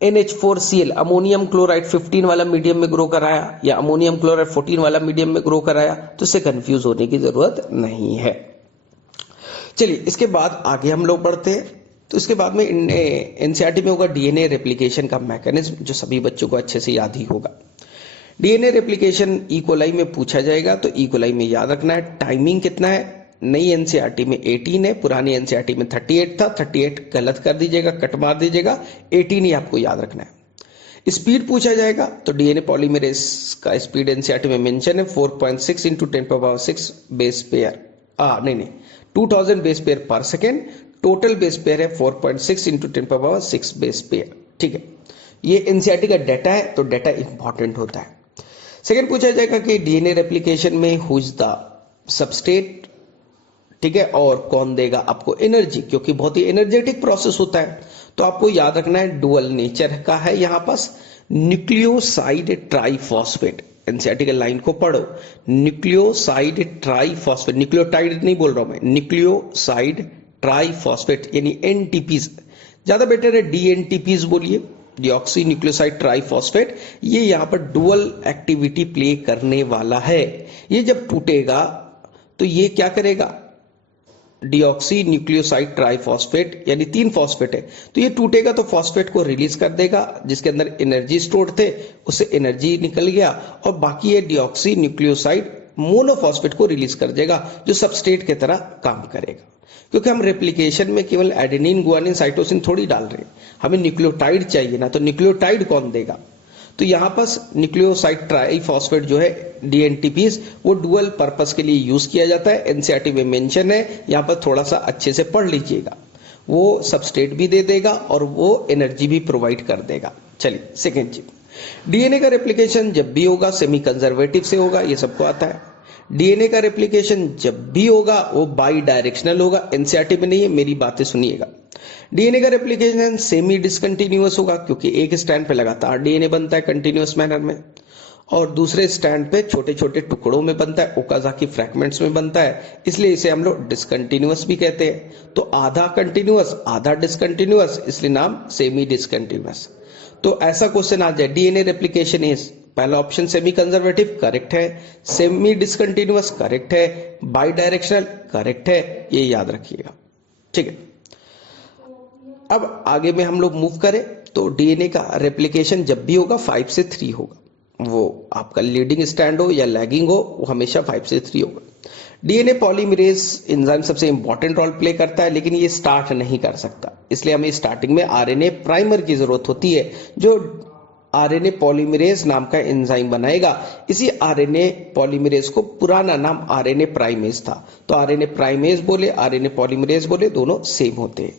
NH4Cl अमोनियम क्लोराइड 15 वाला मीडियम में ग्रो कराया या अमोनियम क्लोराइड 14 वाला मीडियम में ग्रो कराया, तो इससे कंफ्यूज होने की जरूरत नहीं है। चलिए इसके बाद आगे हम लोग बढ़ते हैं। तो इसके बाद में एनसीईआरटी में होगा डीएनए रेप्लिकेशन का मैकेनिज्म, जो सभी बच्चों को अच्छे से याद ही होगा। डीएनए रेप्लिकेशन ई कोलाई में पूछा जाएगा, तो ई कोलाई में याद रखना है टाइमिंग कितना है। नई एनसीईआरटी में 18 है, पुरानी एनसीईआरटी में 38 था, 38 गलत कर दीजिएगा, कट मार दीजिएगा, 18 ही आपको याद रखना है। स्पीड पूछा जाएगा, तो डीएनए पॉलीमरेज का स्पीड एनसीईआरटी में मेंशन है 4.6 इंटू 10⁻⁶ बेस पेयर, नहीं 2000 बेस पेयर पर सेकेंड, टोटल बेस पेयर है 4.6 इंटू 10⁻⁶ बेस पेयर, ठीक है। ये एनसीईआरटी का डाटा है, तो डाटा इंपॉर्टेंट होता है। सेकेंड पूछा जाएगा कि डीएनए रेप्लिकेशन में हु इज द सबस्ट्रेट, ठीक है, और कौन देगा आपको एनर्जी, क्योंकि बहुत ही एनर्जेटिक प्रोसेस होता है। तो आपको याद रखना है डुअल नेचर का है यहां पास, न्यूक्लियोसाइड ट्राइफॉस्फेट। एनसीईआरटी के लाइन को पढ़ो, न्यूक्लियोसाइड ट्राइफॉस्फेट, न्यूक्लियोटाइड नहीं बोल रहा हूं मैं, न्यूक्लियोसाइड ट्राइफॉस्फेट यानी एनटीपीज, ज्यादा बेटर है डीएनटीपीज बोलिए, डिऑक्सी न्यूक्लियोसाइड ट्राइफॉस्फेट। ये यहां पर डुअल एक्टिविटी प्ले करने वाला है। ये जब टूटेगा तो ये क्या करेगा, डिऑक्सी न्यूक्लियोसाइड ट्राइफॉस्फेट यानी 3 फॉस्फेट है, तो ये टूटेगा तो फॉस्फेट को रिलीज कर देगा, जिसके अंदर एनर्जी स्टोर थे उससे एनर्जी निकल गया, और बाकी ये डिऑक्सी न्यूक्लियोसाइड मोनोफॉस्फेट को रिलीज कर देगा, जो सबस्ट्रेट की तरह काम करेगा। क्योंकि हम रेप्लिकेशन में केवल एडेनिन गुआनिन साइटोसिन थोड़ी डाल रहे हैं, हमें न्यूक्लियोटाइड चाहिए ना, तो न्यूक्लियोटाइड कौन देगा। तो यहां पास न्यूक्लियोसाइड ट्राइफॉस्फेट जो है डीएनटीपीज, वो डुअल पर्पस के लिए यूज किया जाता है। एनसीईआरटी में मेंशन है, यहां पर थोड़ा सा अच्छे से पढ़ लीजिएगा। वो सबस्ट्रेट भी दे देगा और वो एनर्जी भी प्रोवाइड कर देगा। चलिए सेकेंड चीज, डीएनए का रेप्लिकेशन जब भी होगा सेमी कंजर्वेटिव से होगा, ये सबको आता है। डीएनए का रेप्लिकेशन जब भी होगा वो बाई डायरेक्शनल होगा, एनसीईआरटी में नहीं है, मेरी बातें सुनिएगा। डीएनए का रेप्लिकेशन सेमी डिसकंटिन्यूअस होगा, क्योंकि एक स्टैंड पे लगातार डीएनए बनता है कंटिन्यूअस मैनर में, और दूसरे स्टैंड पे छोटे छोटे टुकड़ों में बनता है, ओकाजाकी फ्रैगमेंट्स में बनता है, इसलिए इसे हम लोग डिसकंटिन्यूअस भी कहते हैं। तो आधा कंटिन्यूअस आधा डिसकंटिन्यूअस, इसलिए नाम सेमी डिसकंटिन्यूअस। तो ऐसा क्वेश्चन आ जाए, डीएनए रेप्लिकेशन इज, पहला ऑप्शन सेमी कंजर्वेटिव करेक्ट है, सेमी डिसकंटिन्यूअस करेक्ट है, बाई डायरेक्शनल करेक्ट है, ये याद रखिएगा, ठीक है। अब आगे में हम लोग मूव करें, तो डीएनए का रेप्लिकेशन जब भी होगा 5 से 3 होगा, वो आपका लीडिंग स्टैंड हो या लैगिंग हो, वो हमेशा 5 से 3 होगा। डीएनए पॉलीमरेज एंजाइम सबसे इंपॉर्टेंट रोल प्ले करता है, लेकिन ये स्टार्ट नहीं कर सकता, इसलिए हमें स्टार्टिंग में आरएनए प्राइमर की जरूरत होती है जो आरएनए पॉलीमरेज नाम का एंजाइम बनाएगा। इसी आरएनए पॉलीमरेज को पुराना नाम आरएनए प्राइमेज था। तो आरएनए प्राइमेज बोले, आरएनए पॉलीमरेज बोले, दोनों सेम होते हैं।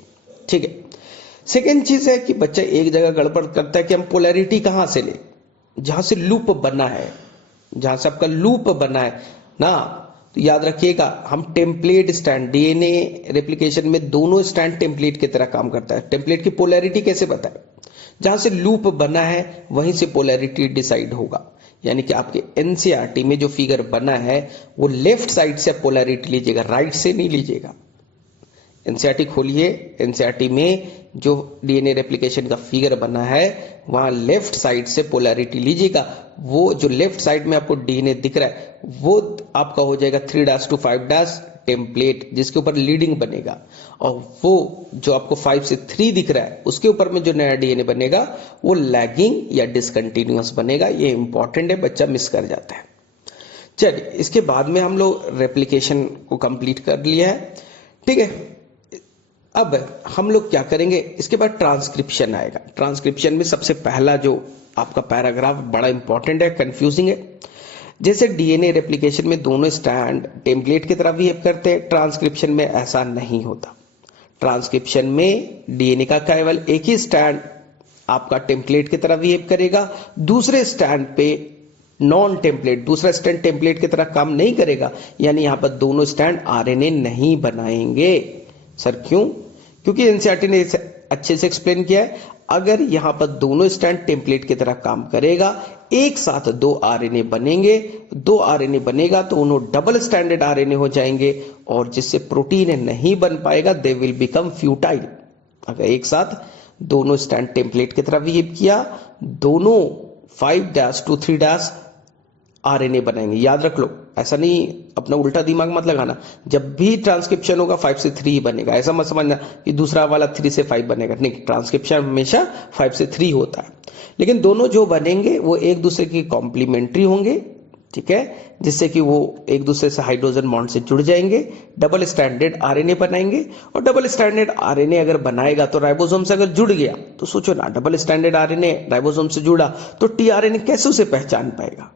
ठीक है। सेकेंड चीज है कि बच्चा एक जगह गड़बड़ करता है कि हम पोलैरिटी कहां से ले, जहां से लूप बना है, जहां से आपका लूप बना है ना। तो याद रखिएगा, हम टेम्पलेट स्टैंड, डीएनए रेप्लिकेशन में दोनों स्टैंड टेम्पलेट की तरह काम करता है। टेम्पलेट की पोलैरिटी कैसे बताए, जहां से लूप बना है वहीं से पोलैरिटी डिसाइड होगा। यानी कि आपके एनसीईआरटी में जो फिगर बना है वो लेफ्ट साइड से पोलैरिटी लीजिएगा, राइट से नहीं लीजिएगा। एनसीईआरटी खोलिए, एनसीईआरटी में जो डीएनए रेप्लिकेशन का फिगर बना है वहां लेफ्ट साइड से पोलैरिटी लीजिएगा। वो जो लेफ्ट साइड में आपको डीएनए दिख रहा है वो आपका हो जाएगा 3' to 5' टेम्पलेट, जिसके ऊपर लीडिंग बनेगा। और वो जो आपको 5 से 3 दिख रहा है उसके ऊपर में जो नया डीएनए बनेगा वो लैगिंग या डिसकंटिन्यूअस बनेगा। ये इंपॉर्टेंट है, बच्चा मिस कर जाता है। चलिए, इसके बाद में हम लोग रेप्लिकेशन को कंप्लीट कर लिया है। ठीक है, अब हम लोग क्या करेंगे, इसके बाद ट्रांसक्रिप्शन आएगा। ट्रांसक्रिप्शन में सबसे पहला जो आपका पैराग्राफ बड़ा इंपॉर्टेंट है, कंफ्यूजिंग है। जैसे डीएनए रेप्लिकेशन में दोनों स्टैंड टेम्पलेट की तरह बिहेव करते हैं, ट्रांसक्रिप्शन में ऐसा नहीं होता। ट्रांसक्रिप्शन में डीएनए का केवल एक ही स्टैंड आपका टेम्पलेट की तरह बिहेव करेगा, दूसरे स्टैंड पे नॉन टेम्पलेट, दूसरा स्टैंड टेम्पलेट की तरह काम नहीं करेगा। यानी यहां पर दोनों स्टैंड आरएनए नहीं बनाएंगे। सर क्यों? क्योंकि एनसीईआरटी ने इसे अच्छे से एक्सप्लेन किया है। अगर यहां पर दोनों स्टैंड टेम्पलेट की तरह काम करेगा, एक साथ 2 आरएनए बनेंगे, 2 आरएनए बनेगा तो उन्होंने डबल स्टैंडर्ड आरएनए हो जाएंगे और जिससे प्रोटीन नहीं बन पाएगा, दे विल बिकम फ्यूटाइल। अगर एक साथ दोनों स्टैंड टेम्पलेट की तरह बिहेव किया, दोनों 5' to 3' आरएनए बनाएंगे। याद रख लो, ऐसा नहीं अपना उल्टा दिमाग मत लगाना। जब भी ट्रांसक्रिप्शन होगा 5 से 3 बनेगा, ऐसा मत समझना कि दूसरा वाला 3 से 5 बनेगा। नहीं, ट्रांसक्रिप्शन हमेशा 5 से 3 होता है। लेकिन दोनों जो बनेंगे वो एक दूसरे की कॉम्प्लीमेंट्री होंगे। ठीक है, जिससे कि वो एक दूसरे से हाइड्रोजन बॉन्ड से जुड़ जाएंगे, डबल स्टैंडर्ड आरएनए बनाएंगे। और डबल स्टैंडर्ड आरएनए अगर बनाएगा तो राइबोसोम से अगर जुड़ गया तो सोचो ना, डबल स्टैंडर्ड आरएनए राइबोसोम से जुड़ा तो टीआरएनए कैसे उसे पहचान पाएगा?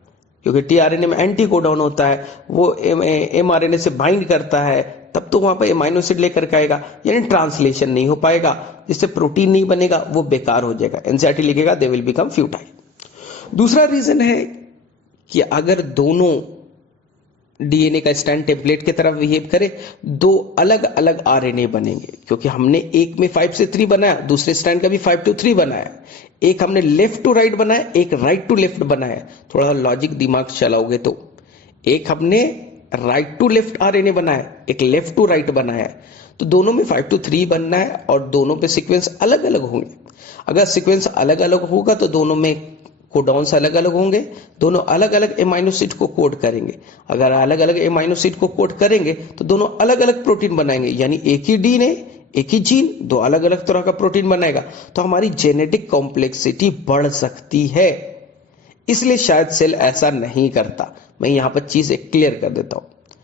क्योंकि टीआरएनए में एंटी कोडॉन होता है, वो एमआरएनए से बाइंड करता है, तब तो वहां पर एमाइनो एसिड लेकर के आएगा। यानी ट्रांसलेशन नहीं हो पाएगा, जिससे प्रोटीन नहीं बनेगा, वो बेकार हो जाएगा। एनसीईआरटी लिखेगा दे विल बिकम फ्यूटाइल। दूसरा रीजन है कि अगर दोनों डीएनए का स्टैंड टेम्पलेट की तरफ बिहेव करे, 2 अलग अलग आरएनए बनेंगे। क्योंकि हमने एक में 5 से 3 बनाया, दूसरे स्टैंड का भी 5 to 3 बनाया। एक हमने लेफ्ट टू राइट बनाया, एक राइट टू लेफ्ट बनाया। थोड़ा लॉजिक दिमाग चलाओगे तो एक हमने राइट टू लेफ्ट आरएनए बनाया, एक लेफ्ट टू राइट बनाया। तो दोनों में 5 to 3 बनना है और दोनों पे सीक्वेंस अलग अलग होंगे। अगर सीक्वेंस अलग अलग होगा तो दोनों में कोडॉन्स अलग अलग होंगे, दोनों अलग अलग एमाइनो एसिड को कोड करेंगे। अगर अलग अलग एमाइनो एसिड को कोड करेंगे तो दोनों अलग अलग प्रोटीन बनाएंगे। यानी एक ही डीएनए, एक ही जीन 2 अलग अलग तरह का प्रोटीन बनाएगा। तो हमारी जेनेटिक कॉम्प्लेक्सिटी बढ़ सकती है, इसलिए शायद सेल ऐसा नहीं करता। मैं यहां पर चीज क्लियर कर देता हूं।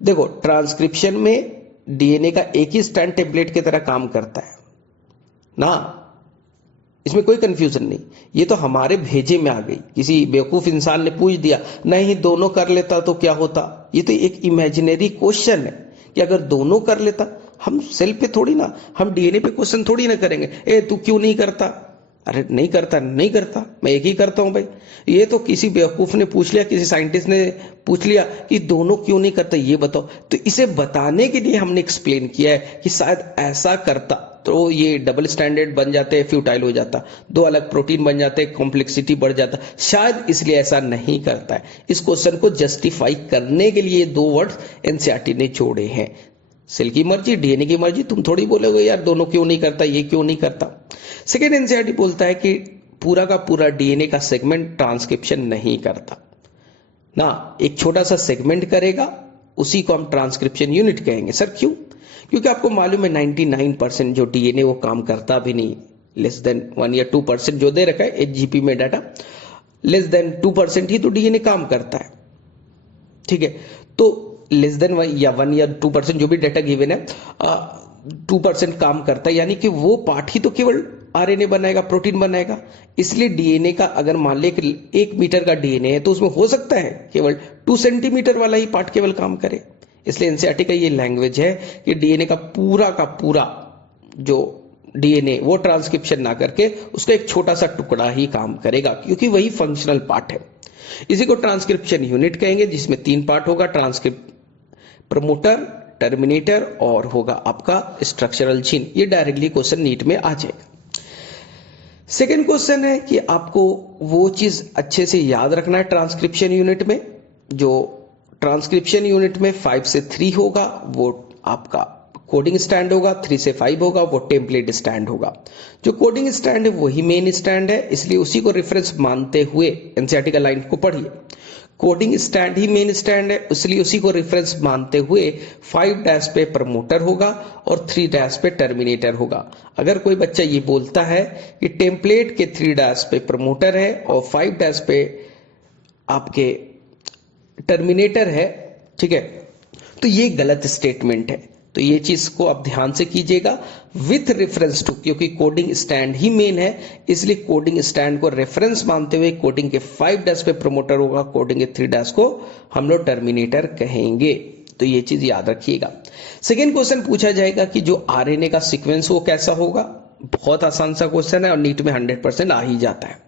देखो, ट्रांसक्रिप्शन में डीएनए का एक ही स्टैंड टेम्पलेट की तरह काम करता है ना, इसमें कोई कंफ्यूजन नहीं। ये तो हमारे भेजे में आ गई, किसी बेवकूफ इंसान ने पूछ दिया, नहीं दोनों कर लेता तो क्या होता। ये तो एक इमेजिनरी क्वेश्चन है कि अगर दोनों कर लेता, हम सेल पे थोड़ी ना, हम डीएनए पे क्वेश्चन थोड़ी ना करेंगे, ए तू क्यों नहीं करता। अरे नहीं करता, नहीं करता, मैं एक ही करता हूं भाई। ये तो किसी बेवकूफ ने पूछ लिया, किसी साइंटिस्ट ने पूछ लिया कि दोनों क्यों नहीं करता, ये बताओ। तो इसे बताने के लिए हमने एक्सप्लेन किया है कि शायद ऐसा करता तो ये डबल स्टैंडर्ड बन जाते, फ्यूटाइल हो जाता, 2 अलग प्रोटीन बन जाते, कॉम्प्लेक्सिटी बढ़ जाता। शायद इसलिए ऐसा नहीं करता है। इस क्वेश्चन को जस्टिफाई करने के लिए 2 वर्ड्स एनसीईआरटी ने जोड़े हैं, सेल की मर्जी, डीएनए की मर्जी। तुम थोड़ी बोलोगे यार दोनों क्यों नहीं करता, ये क्यों नहीं करता। सेकेंड, एनसीईआरटी बोलता है कि पूरा का पूरा डीएनए का सेगमेंट ट्रांसक्रिप्शन नहीं करता ना, एक छोटा सा सेगमेंट करेगा, उसी को हम ट्रांसक्रिप्शन यूनिट कहेंगे। सर क्यों? क्योंकि आपको मालूम है 99% जो डीएनए वो काम करता भी नहीं, लेस देन 1 या 2% जो दे रखा है एचजीपी में डाटा, लेस देन 2% ही तो डीएनए काम करता है। ठीक है, तो लेस देन या 1 या 2% जो भी डेटा गिवन है 2% काम करता है, यानी कि वो पार्ट ही तो केवल आरएनए बनाएगा, प्रोटीन बनाएगा। इसलिए डीएनए का अगर मान ले 1 मीटर का डीएनए है तो उसमें हो सकता है केवल 2 सेंटीमीटर वाला ही पार्ट केवल काम करे। इसलिए एनसीईआरटी का ये लैंग्वेज है कि डीएनए का पूरा जो डीएनए वो ट्रांसक्रिप्शन ना करके उसका एक छोटा सा टुकड़ा ही काम करेगा, क्योंकि वही फंक्शनल पार्ट है। इसी को ट्रांसक्रिप्शन यूनिट कहेंगे, जिसमें 3 पार्ट होगा, ट्रांसक्रिप्ट, प्रमोटर, टर्मिनेटर और होगा आपका स्ट्रक्चरल जीन। ये डायरेक्टली क्वेश्चन नीट में आ जाएगा। सेकेंड क्वेश्चन है कि आपको वो चीज अच्छे से याद रखना है ट्रांसक्रिप्शन यूनिट में। जो ट्रांसक्रिप्शन यूनिट में 5 से 3 होगा वो आपका कोडिंग स्टैंड होगा, 3 से 5 होगा वो टेम्पलेट स्टैंड होगा। जो कोडिंग स्टैंड है वही मेन स्टैंड है, इसलिए उसी को रेफरेंस मानते हुए एनसीईआरटी का लाइन को पढ़िए। कोडिंग स्टैंड ही मेन स्टैंड है, इसलिए उसी को रेफरेंस मानते हुए 5' पे प्रमोटर होगा और 3' पे टर्मिनेटर होगा। अगर कोई बच्चा ये बोलता है कि टेम्पलेट के 3' पे प्रमोटर है और 5' पे आपके टर्मिनेटर है, ठीक है, तो ये गलत स्टेटमेंट है। तो ये चीज को आप ध्यान से कीजिएगा विथ रेफरेंस टू, क्योंकि कोडिंग स्टैंड ही मेन है, इसलिए कोडिंग स्टैंड को रेफरेंस मानते हुए कोडिंग के 5' पे प्रमोटर होगा, कोडिंग के 3' को हम लोग टर्मिनेटर कहेंगे। तो ये चीज याद रखिएगा। सेकेंड क्वेश्चन पूछा जाएगा कि जो आरएनए का सीक्वेंस वो कैसा होगा। बहुत आसान सा क्वेश्चन है और नीट में 100% आ ही जाता है।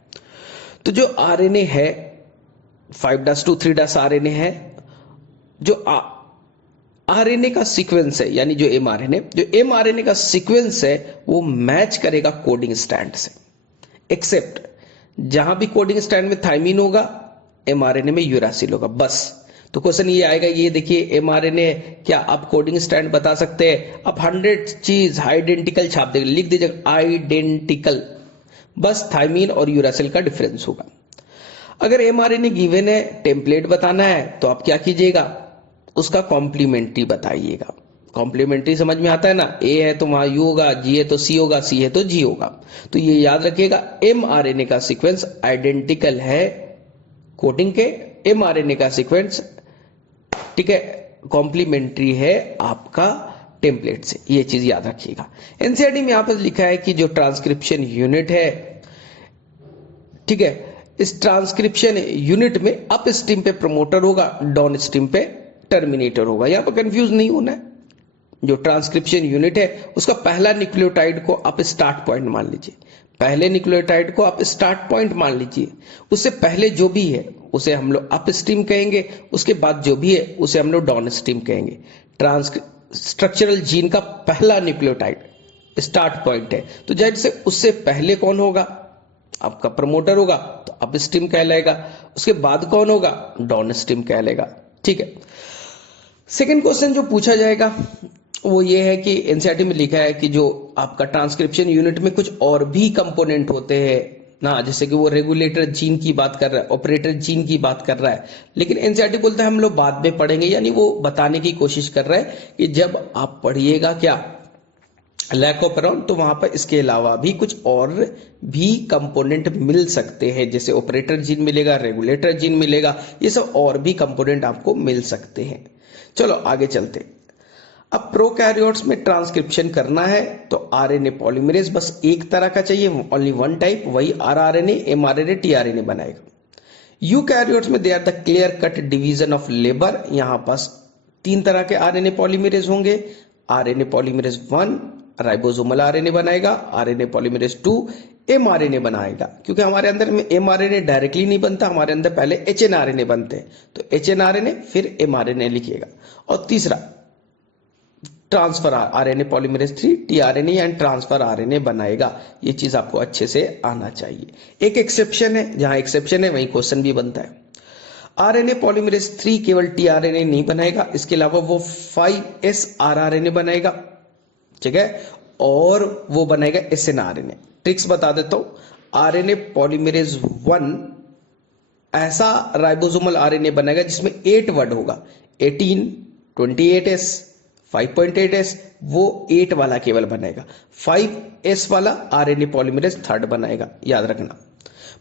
तो जो आरएनए है 5' to 3' आरएनए है, जो आरएनए का सीक्वेंस है यानी जो एमआरएनए, जो एमआरएनए का सीक्वेंस है वो मैच करेगा कोडिंग स्टैंड से, एक्सेप्ट जहां भी कोडिंग स्टैंड में थाइमिन होगा एमआरएनए में यूरासिल होगा, बस। तो क्वेश्चन ये आएगा, ये देखिए एमआरएनए, क्या आप कोडिंग स्टैंड बता सकते हैं? आप 100 चीज आइडेंटिकल छाप देंगे, लिख दीजिएगा आइडेंटिकल, बस थाइमिन और यूरासिल का डिफरेंस होगा। अगर एमआरएनए गिवन है, टेम्पलेट बताना है, तो आप क्या कीजिएगा, उसका कॉम्प्लीमेंट्री बताइएगा। कॉम्प्लीमेंट्री समझ में आता है ना, ए है तो वहां यू होगा, जी है तो सी होगा, सी है तो जी होगा। तो ये याद रखिएगा, एमआरएनए का सीक्वेंस आइडेंटिकल है कोडिंग के, एमआरएनए का सीक्वेंस, ठीक है, कॉम्प्लीमेंट्री है आपका टेम्पलेट से। ये चीज याद रखिएगा। एनसीईआरटी में यहां पर लिखा है कि जो ट्रांसक्रिप्शन यूनिट है, ठीक है, इस ट्रांसक्रिप्शन यूनिट में अप स्ट्रीम पे प्रमोटर होगा, डाउन स्ट्रीम पे टर्मिनेटर होगा। यहां पर कंफ्यूज नहीं होना है। जो ट्रांसक्रिप्शन यूनिट है उसका पहला न्यूक्लियोटाइड को आप स्टार्ट पॉइंट मान लीजिए, पहले न्यूक्लियोटाइड को आप स्टार्ट पॉइंट मान लीजिए, उससे पहले जो भी है उसे हम लोग अप स्ट्रीम कहेंगे, उसके बाद जो भी है उसे हम लोग डाउन स्ट्रीम कहेंगे। स्ट्रक्चरल जीन का पहला न्यूक्लियोटाइड स्टार्ट पॉइंट है, तो जैसे उससे पहले कौन होगा, आपका प्रमोटर होगा, तो अप स्ट्रीम कहलाएगा। उसके बाद कौन होगा, डाउन स्ट्रीम कहलाएगा, ठीक है। सेकेंड क्वेश्चन जो पूछा जाएगा वो ये है कि एनसीईआरटी में लिखा है कि जो आपका ट्रांसक्रिप्शन यूनिट में कुछ और भी कंपोनेंट होते हैं ना, जैसे कि वो रेगुलेटर जीन की बात कर रहा है, ऑपरेटर जीन की बात कर रहा है, लेकिन एनसीईआरटी बोलता है हम लोग बाद में पढ़ेंगे, यानी वो बताने की कोशिश कर रहा है कि जब आप पढ़िएगा क्या लैक ऑफ अराउंड, तो वहां पर इसके अलावा भी कुछ और भी कंपोनेंट मिल सकते हैं, जैसे ऑपरेटर जीन मिलेगा, रेगुलेटर जीन मिलेगा, ये सब और भी कंपोनेंट आपको मिल सकते हैं। चलो आगे चलते। अब प्रोकैरियोट्स में ट्रांसक्रिप्शन करना है तो आरएनए पॉलीमरेज बस एक तरह का चाहिए, ओनली वन टाइप, वही आरआरएनए, एमआरएनए, टीआरएनए बनाएगा। यूकैरियोट्स में they are the clear cut division of labour, यहां पास 3 तरह के आरएनए पॉलीमरेज होंगे। आरएनए पॉलीमरेज 1 राइबोसोमल आरएनए बनाएगा, आरएनए पॉलीमरेज 2 एमआरएनए बनाएगा, क्योंकि हमारे अंदर में एमआरएनए डायरेक्टली नहीं बनता, हमारे अंदर पहले एचएनआरएनए बनते हैं, तो एचएनआरएनए फिर एमआरएनए लिखिएगा। और तीसरा transfer RNA polymerase 3 tRNA and transfer RNA बनाएगा। ये चीज आपको अच्छे से आना चाहिए। एक एक्सेप्शन है, जहां एक्सेप्शन है वहीं क्वेश्चन भी बनता है। आरएनए पॉलीमरेज 3 केवल टीआरएनए नहीं बनाएगा, इसके अलावा वो 5s आरआरएनए बनाएगा, ठीक है, और वो बनाएगा एसएनआरएनए। ट्रिक्स बता देता हूं, आरएनए पॉलीमरेज 1 ऐसा राइबोसोमल आरएनए बनाएगा जिसमें 8 वर्ड होगा, 18, 28s, 5.8s, वो 8 वाला केवल बनाएगा। 5s वाला आरएनए पॉलीमरेज 3rd बनाएगा, याद रखना।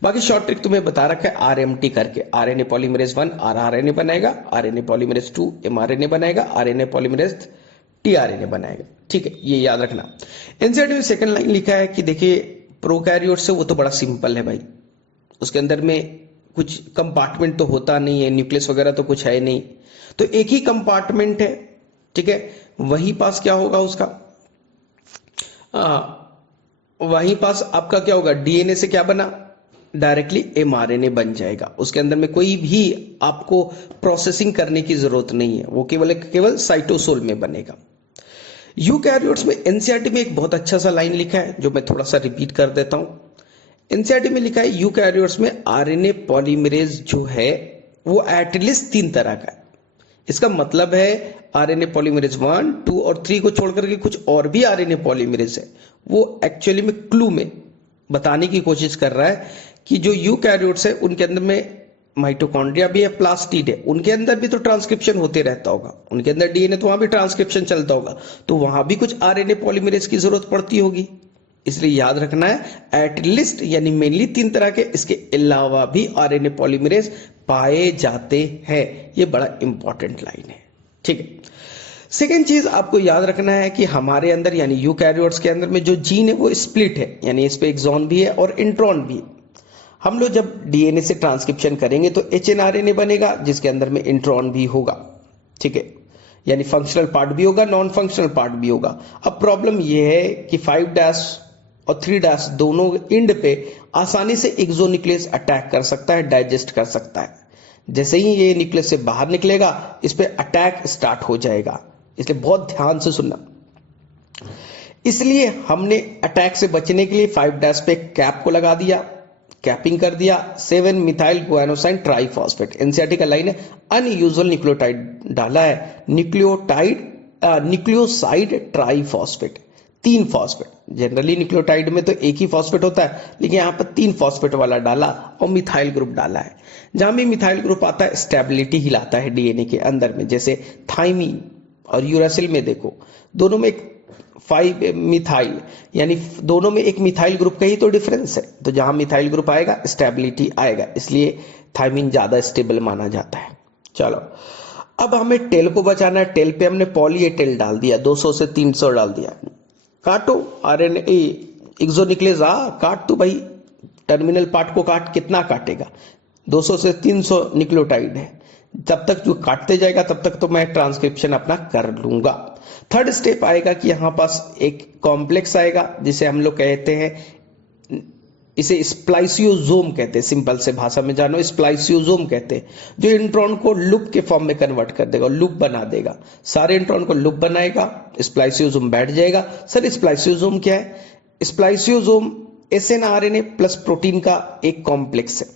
बाकी शॉर्ट ट्रिक तुम्हें बता रखा है आरएमटी करके, आरएनए पॉलीमरेज 1 आरआरएनए बनाएगा, आरएनए पॉलीमरेज 2 एमआरएनए बनाएगा, आरएनए पॉलीमरेज टीआरएनए बनाएगा। ठीक है, ये याद रखना। एनसीईआरटी में सेकंड लाइन लिखा है कि देखिए प्रोकैरियोट से वो तो बड़ा सिंपल है भाई, उसके अंदर में कुछ कंपार्टमेंट तो होता नहीं है, न्यूक्लियस वगैरह तो कुछ है नहीं, तो एक ही कंपार्टमेंट है। ठीक है, वहीं पास क्या होगा उसका, वहीं पास आपका क्या होगा, डीएनए से क्या बना, डायरेक्टली एमआरएनए बन जाएगा। उसके अंदर में कोई भी आपको प्रोसेसिंग करने की जरूरत नहीं है, वो केवल साइटोसोल में बनेगा। यूकैरियोट्स में एनसीईआरटी में एक बहुत अच्छा सा लाइन लिखा है जो मैं थोड़ा सा रिपीट कर देता हूं। एनसीईआरटी में लिखा है यूकैरियोट्स में आरएनए पॉलीमरेज जो है वो एटलीस्ट 3 तरह का है। इसका मतलब है आरएनए पॉलीमरेज 1, 2 और 3 को छोड़कर के कुछ और भी आरएनए पॉलीमरेज है। वो एक्चुअली में क्लू में बताने की कोशिश कर रहा है कि जो यूकैरियोट्स है उनके अंदर में माइटोकॉन्ड्रिया भी है, प्लास्टिड है, उनके अंदर भी तो ट्रांसक्रिप्शन होते रहता होगा, उनके अंदर डीएनए तो वहां भी ट्रांसक्रिप्शन चलता होगा, तो वहां भी कुछ आरएनए पॉलीमरेज की जरूरत पड़ती होगी। इसलिए याद रखना है एटलीस्ट यानी मेनली 3 तरह के, इसके अलावा भी आरएनए पॉलीमरेज पाए जाते हैं। ये बड़ा इंपॉर्टेंट लाइन है। ठीक है, सेकेंड चीज आपको याद रखना है कि हमारे अंदर यानी यूकैरियोट्स के अंदर में जो जीन है वो स्प्लिट है, यानी इस पे एक्सॉन भी है और इंट्रॉन भी है। हम लोग जब डीएनए से ट्रांसक्रिप्शन करेंगे तो एचएनआरएनए बनेगा जिसके अंदर में इंट्रॉन भी होगा। ठीक है, यानी फंक्शनल पार्ट भी होगा, नॉन फंक्शनल पार्ट भी होगा। अब प्रॉब्लम यह है कि 5' और 3' दोनों इंड पे आसानी से एक्सोन्यूक्लियस अटैक कर सकता है, डाइजेस्ट कर सकता है। जैसे ही ये न्यूक्लियस से बाहर निकलेगा इस पे अटैक स्टार्ट हो जाएगा, इसलिए बहुत ध्यान से सुनना। इसलिए हमने अटैक से बचने के लिए 5' पे कैप को लगा दिया, कैपिंग कर दिया, 7 मिथाइल गुआनोसाइन ट्राइफॉस्फेट। एनसीईआरटी का लाइन है अनयूजुअल न्यूक्लियोटाइड डाला है, nucleoside triphosphate, 3 phosphate. Generally nucleotide में तो एक ही फॉस्फेट होता है, लेकिन यहां पर 3 फॉस्फेट वाला डाला और मिथाइल ग्रुप डाला है। जहां भी मिथाइल ग्रुप आता है स्टेबिलिटी हिलाता है डीएनए के अंदर में, जैसे थाइमीन और यूरासिल में देखो दोनों में 5 मिथाइल, यानी दोनों में एक मिथाइल ग्रुप का ही तो डिफरेंस है, तो जहां मिथाइल ग्रुप आएगा स्टेबिलिटी आएगा, इसलिए थाइमीन ज्यादा स्टेबल माना जाता है। चलो अब हमें टेल को बचाना है। टेल पे हमने पॉली ए टेल डाल दिया, 200 से 300 डाल दिया। काटो आरएनए एक्सोन्यूक्लियस काट, तो भाई टर्मिनल पार्ट को काट, कितना काटेगा, 200 से 300 न्यूक्लियोटाइड है, जब तक जो काटते जाएगा तब तक तो मैं ट्रांसक्रिप्शन अपना कर लूंगा। थर्ड स्टेप आएगा कि यहां पास एक कॉम्प्लेक्स आएगा जिसे हम लोग कहते हैं, इसे स्प्लाइसियोसोम कहते हैं, सिंपल से भाषा में जानो स्प्लाइसियोसोम कहते हैं, जो इंट्रॉन को लूप के फॉर्म में कन्वर्ट कर देगा, लूप बना देगा, सारे इंट्रॉन को लूप बनाएगा, स्प्लाइसियोसोम बैठ जाएगा। सर स्प्लाइसियोसोम क्या है? स्प्लाइसियोसोम एसएनआरएनए प्लस प्रोटीन का एक कॉम्प्लेक्स है।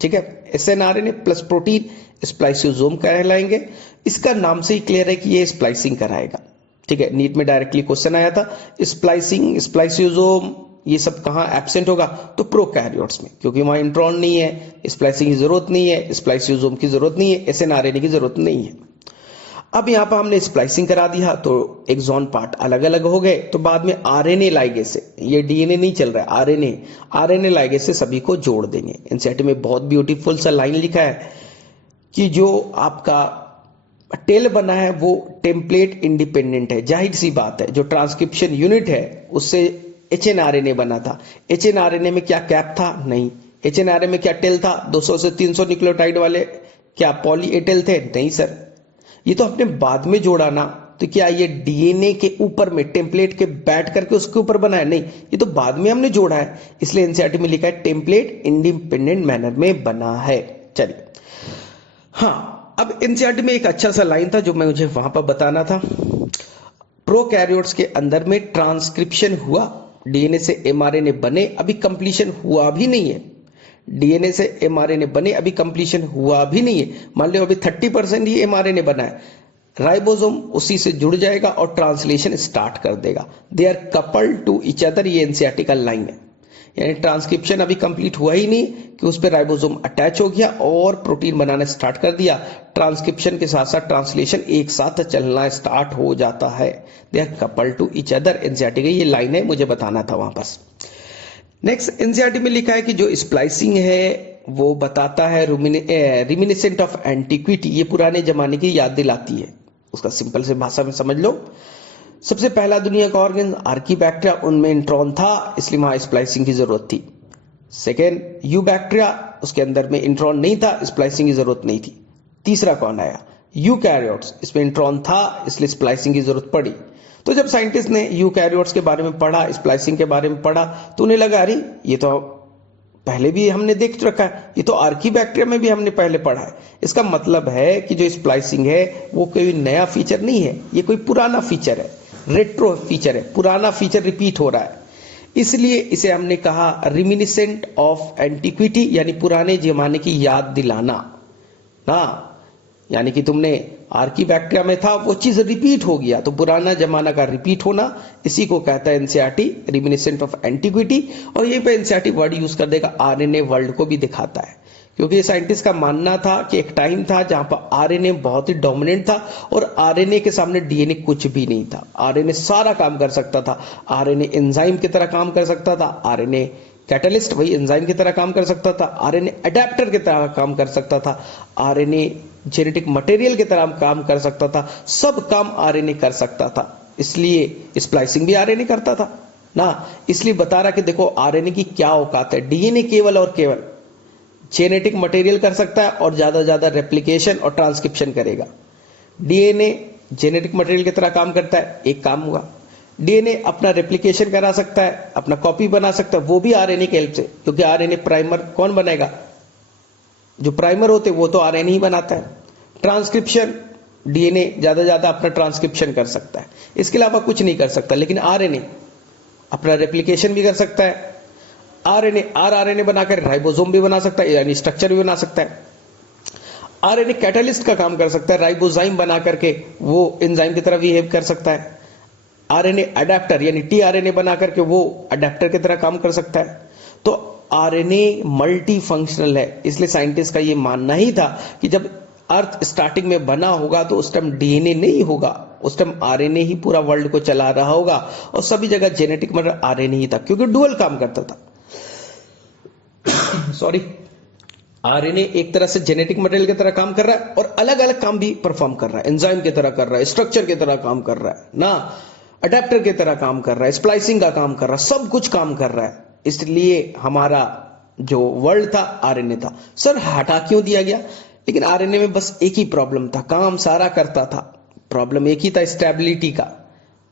ठीक है, एसएनआरएनए प्लस प्रोटीन स्प्लाइसियोसोम कहलाएंगे। इसका नाम से ही क्लियर है कि ये स्प्लाइसिंग कराएगा। ठीक है, नीट में डायरेक्टली क्वेश्चन आया था, स्प्लाइसिंग स्प्लाइसियोसोम ये सब कहां एब्सेंट होगा, तो प्रोकैरियोट्स में, क्योंकि वहां इंट्रॉन नहीं है, स्प्लाइसिंग की जरूरत नहीं है, स्प्लाइसियोसोम की जरूरत नहीं है, एसएनआरएनए की जरूरत नहीं है। अब यहां पर हमने स्प्लाइसिंग करा दिया तो एक्सॉन पार्ट अलग अलग हो गए, तो बाद में आरएनए लाइगेज से, ये डीएनए नहीं चल रहा है, आरएनए लाइगेज से सभी को जोड़ देंगे। एनसीईआरटी में बहुत ब्यूटीफुल सा लाइन लिखा है कि जो आपका टेल बना है वो टेम्पलेट इंडिपेंडेंट है। जाहिर सी बात है, जो ट्रांसक्रिप्शन यूनिट है उससे एचएनआरएनए बना था, एचएनआरएनए में क्या कैप था? नहीं। एचएनआरएनए में क्या टेल था? 200 से 300 न्यूक्लियोटाइड वाले क्या पॉली ए टेल थे? नहीं सर, ये तो आपने बाद में जोड़ा ना। तो क्या ये डीएनए के ऊपर में टेम्पलेट के बैठ करके उसके ऊपर बना है? नहीं, ये तो बाद में हमने जोड़ा है, इसलिए एनसीईआरटी में लिखा है टेम्पलेट इंडिपेंडेंट मैनर में बना है। चलिए, हाँ, अब एनसीईआरटी में एक अच्छा सा लाइन था जो मैं मुझे वहां पर बताना था। प्रोकैरियोट्स के अंदर में ट्रांसक्रिप्शन हुआ, डीएनए से एमआरएनए बने, अभी कंप्लीशन हुआ भी नहीं है। डीएनए से एमआरएनए बने, अभी कंप्लीशन हुआ भी नहीं है। मान लो अभी 30% ही एमआरएनए बना है, राइबोसोम उसी से जुड़ जाएगा और ट्रांसलेशन स्टार्ट कर देगा। They are coupled to each other, ये एनसीईआरटी का लाइन है। यानी ट्रांसक्रिप्शन अभी कंप्लीट हुआ ही नहीं कि उस पर राइबोसोम अटैच हो गया और प्रोटीन बनाना स्टार्ट कर दिया। ट्रांसक्रिप्शन के साथ साथ ट्रांसलेशन एक साथ चलना स्टार्ट हो जाता है। They are coupled to each other, NCERT की ये लाइन है, मुझे बताना था वहां पास। नेक्स्ट एनसीईआरटी में लिखा है कि जो स्प्लाइसिंग है वो बताता है रिमिनिसेंट ऑफ एंटिक्विटी, ये पुराने जमाने की याद दिलाती है। उसका सिंपल से भाषा में समझ लो। सबसे पहला दुनिया का ऑर्गन आर्कीबैक्टीरिया, उनमें इंट्रॉन था, इसलिए वहां स्प्लाइसिंग की जरूरत थी। सेकेंड यूबैक्टीरिया, उसके अंदर में इंट्रॉन नहीं था, स्प्लाइसिंग की जरूरत नहीं थी। तीसरा कौन आया? यूकैरियोट्स, इसमें इंट्रॉन था, इसलिए स्प्लाइसिंग की जरूरत पड़ी। तो जब साइंटिस्ट ने यूकैरियोट्स के बारे में पढ़ा, स्प्लाइसिंग के बारे में पढ़ा, तो उन्हें लगा अरे ये तो पहले भी हमने देख रखा है, ये तो आर्कीबैक्टीरिया में भी हमने पहले पढ़ा है। इसका मतलब है कि जो स्प्लाइसिंग है वो कोई नया फीचर नहीं है, ये कोई पुराना फीचर है, रेट्रो फीचर है, पुराना फीचर रिपीट हो रहा है। इसलिए इसे हमने कहा रिमिनिसेंट ऑफ एंटिक्विटी, यानी पुराने जमाने की याद दिलाना ना। यानी कि तुमने आर्कीबैक्टीरिया में था, वो चीज रिपीट हो गया, तो पुराना जमाना का रिपीट होना, इसी को कहता है एनसीईआरटी रिमिनिसेंट ऑफ एंटिक्विटी। और यहीं पे एनसीईआरटी वर्ड यूज कर देगा, आरएनए वर्ल्ड को भी दिखाता है, क्योंकि ये साइंटिस्ट का मानना था कि एक टाइम था जहां पर आरएनए बहुत ही डोमिनेंट था और आरएनए के सामने डीएनए कुछ भी नहीं था। आरएनए सारा काम कर सकता था, आरएनए एंजाइम की तरह काम कर सकता था, आरएनए कैटलिस्ट वही एंजाइम की तरह काम कर सकता था, आरएनए अडेप्टर की तरह काम कर सकता था, आरएनए जेनेटिक मटेरियल की तरह काम कर सकता था, सब काम आरएनए कर सकता था। इसलिए स्प्लाइसिंग भी आरएनए करता था ना। इसलिए बता रहा कि देखो आरएनए की क्या औकात है, डीएनए केवल और केवल जेनेटिक मटेरियल कर सकता है और ज्यादा से ज्यादा रेप्लिकेशन और ट्रांसक्रिप्शन करेगा। डीएनए जेनेटिक मटेरियल की तरह काम करता है, एक काम हुआ। डीएनए अपना रेप्लिकेशन करा सकता है, अपना कॉपी बना सकता है, वो भी आरएनए की हेल्प से, क्योंकि आरएनए प्राइमर कौन बनेगा? जो प्राइमर होते वो तो आरएनए ही बनाता है। ट्रांसक्रिप्शन, डीएनए ज्यादा से ज्यादा अपना ट्रांसक्रिप्शन कर सकता है, इसके अलावा कुछ नहीं कर सकता। लेकिन आरएनए अपना रेप्लिकेशन भी कर सकता है। आरएनए बनाकर राइबोसोम भी बना सकता है, यानी स्ट्रक्चर भी बना सकता है। आरएनए कैटलिस्ट का काम कर सकता है, राइबोजाइम बना करके वो एंजाइम की तरह बिहेव कर सकता है। आरएनए अडेप्टर यानी टीआरएनए बना करके वो अडेप्टर की तरह काम कर सकता है। तो आरएनए मल्टी फंक्शनल है, इसलिए साइंटिस्ट का ये मानना ही था कि जब अर्थ स्टार्टिंग में बना होगा तो उस टाइम डीएनए नहीं होगा, उस टाइम आरएनए ही पूरा वर्ल्ड को चला रहा होगा और सभी जगह जेनेटिक मटेरियल आरएनए ही था, क्योंकि डुअल काम करता था। सॉरी, आरएनए एक तरह से जेनेटिक मटेरियल की तरह काम कर रहा है और अलग अलग काम भी परफॉर्म कर रहा है, एंजाइम की तरह कर रहा है, स्ट्रक्चर की तरह काम कर रहा है ना, अडेप्टर की तरह काम कर रहा है, स्प्लाइसिंग का काम कर रहा है, सब कुछ काम कर रहा है। इसलिए हमारा जो वर्ल्ड था आरएनए था। सर हटा क्यों दिया गया? लेकिन आरएनए में बस एक ही प्रॉब्लम था, काम सारा करता था, प्रॉब्लम एक ही था, स्टेबिलिटी का।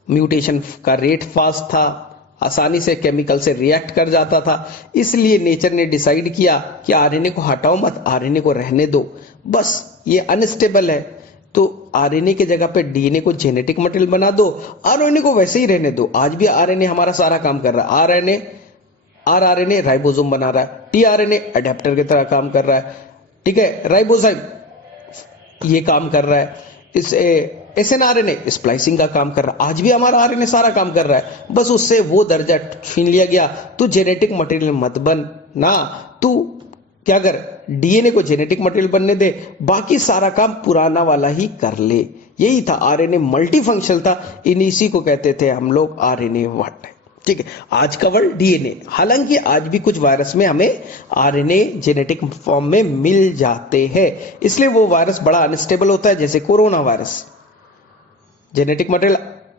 म्यूटेशन का रेट फास्ट था, आसानी से केमिकल से रिएक्ट कर जाता था, इसलिए नेचर ने डिसाइड किया कि आरएनए को हटाओ मत, आरएनए को रहने दो, बस ये अनस्टेबल है तो आरएनए के जगह पे डीएनए को जेनेटिक मटेरियल बना दो, आरएनए को वैसे ही रहने दो। आज भी आरएनए हमारा सारा काम कर रहा है, आरआरएनए राइबोसोम बना रहा है, टीआरएनए अडेप्टर की तरह काम कर रहा है, ठीक है, राइबोजाइम ये काम कर रहा है, इस एसएनआरएनए स्प्लाइसिंग का काम कर रहा है। आज भी हमारा आरएनए सारा काम कर रहा है, बस उससे वो दर्जा छीन लिया गया। तू जेनेटिक मटेरियल मत बन ना, तू क्या कर, डीएनए को जेनेटिक मटेरियल बनने दे, बाकी सारा काम पुराना वाला ही कर ले। यही था, आरएनए मल्टी फंक्शनल था, इसी को कहते थे हम लोग आरएनए वर्ड। ठीक है, आज का वर्ड डीएनए। हालांकि आज भी कुछ वायरस में हमें आरएनए जेनेटिक फॉर्म में मिल जाते हैं, इसलिए वो वायरस बड़ा अनस्टेबल होता है, जैसे कोरोना वायरस। जेनेटिक मटेरियल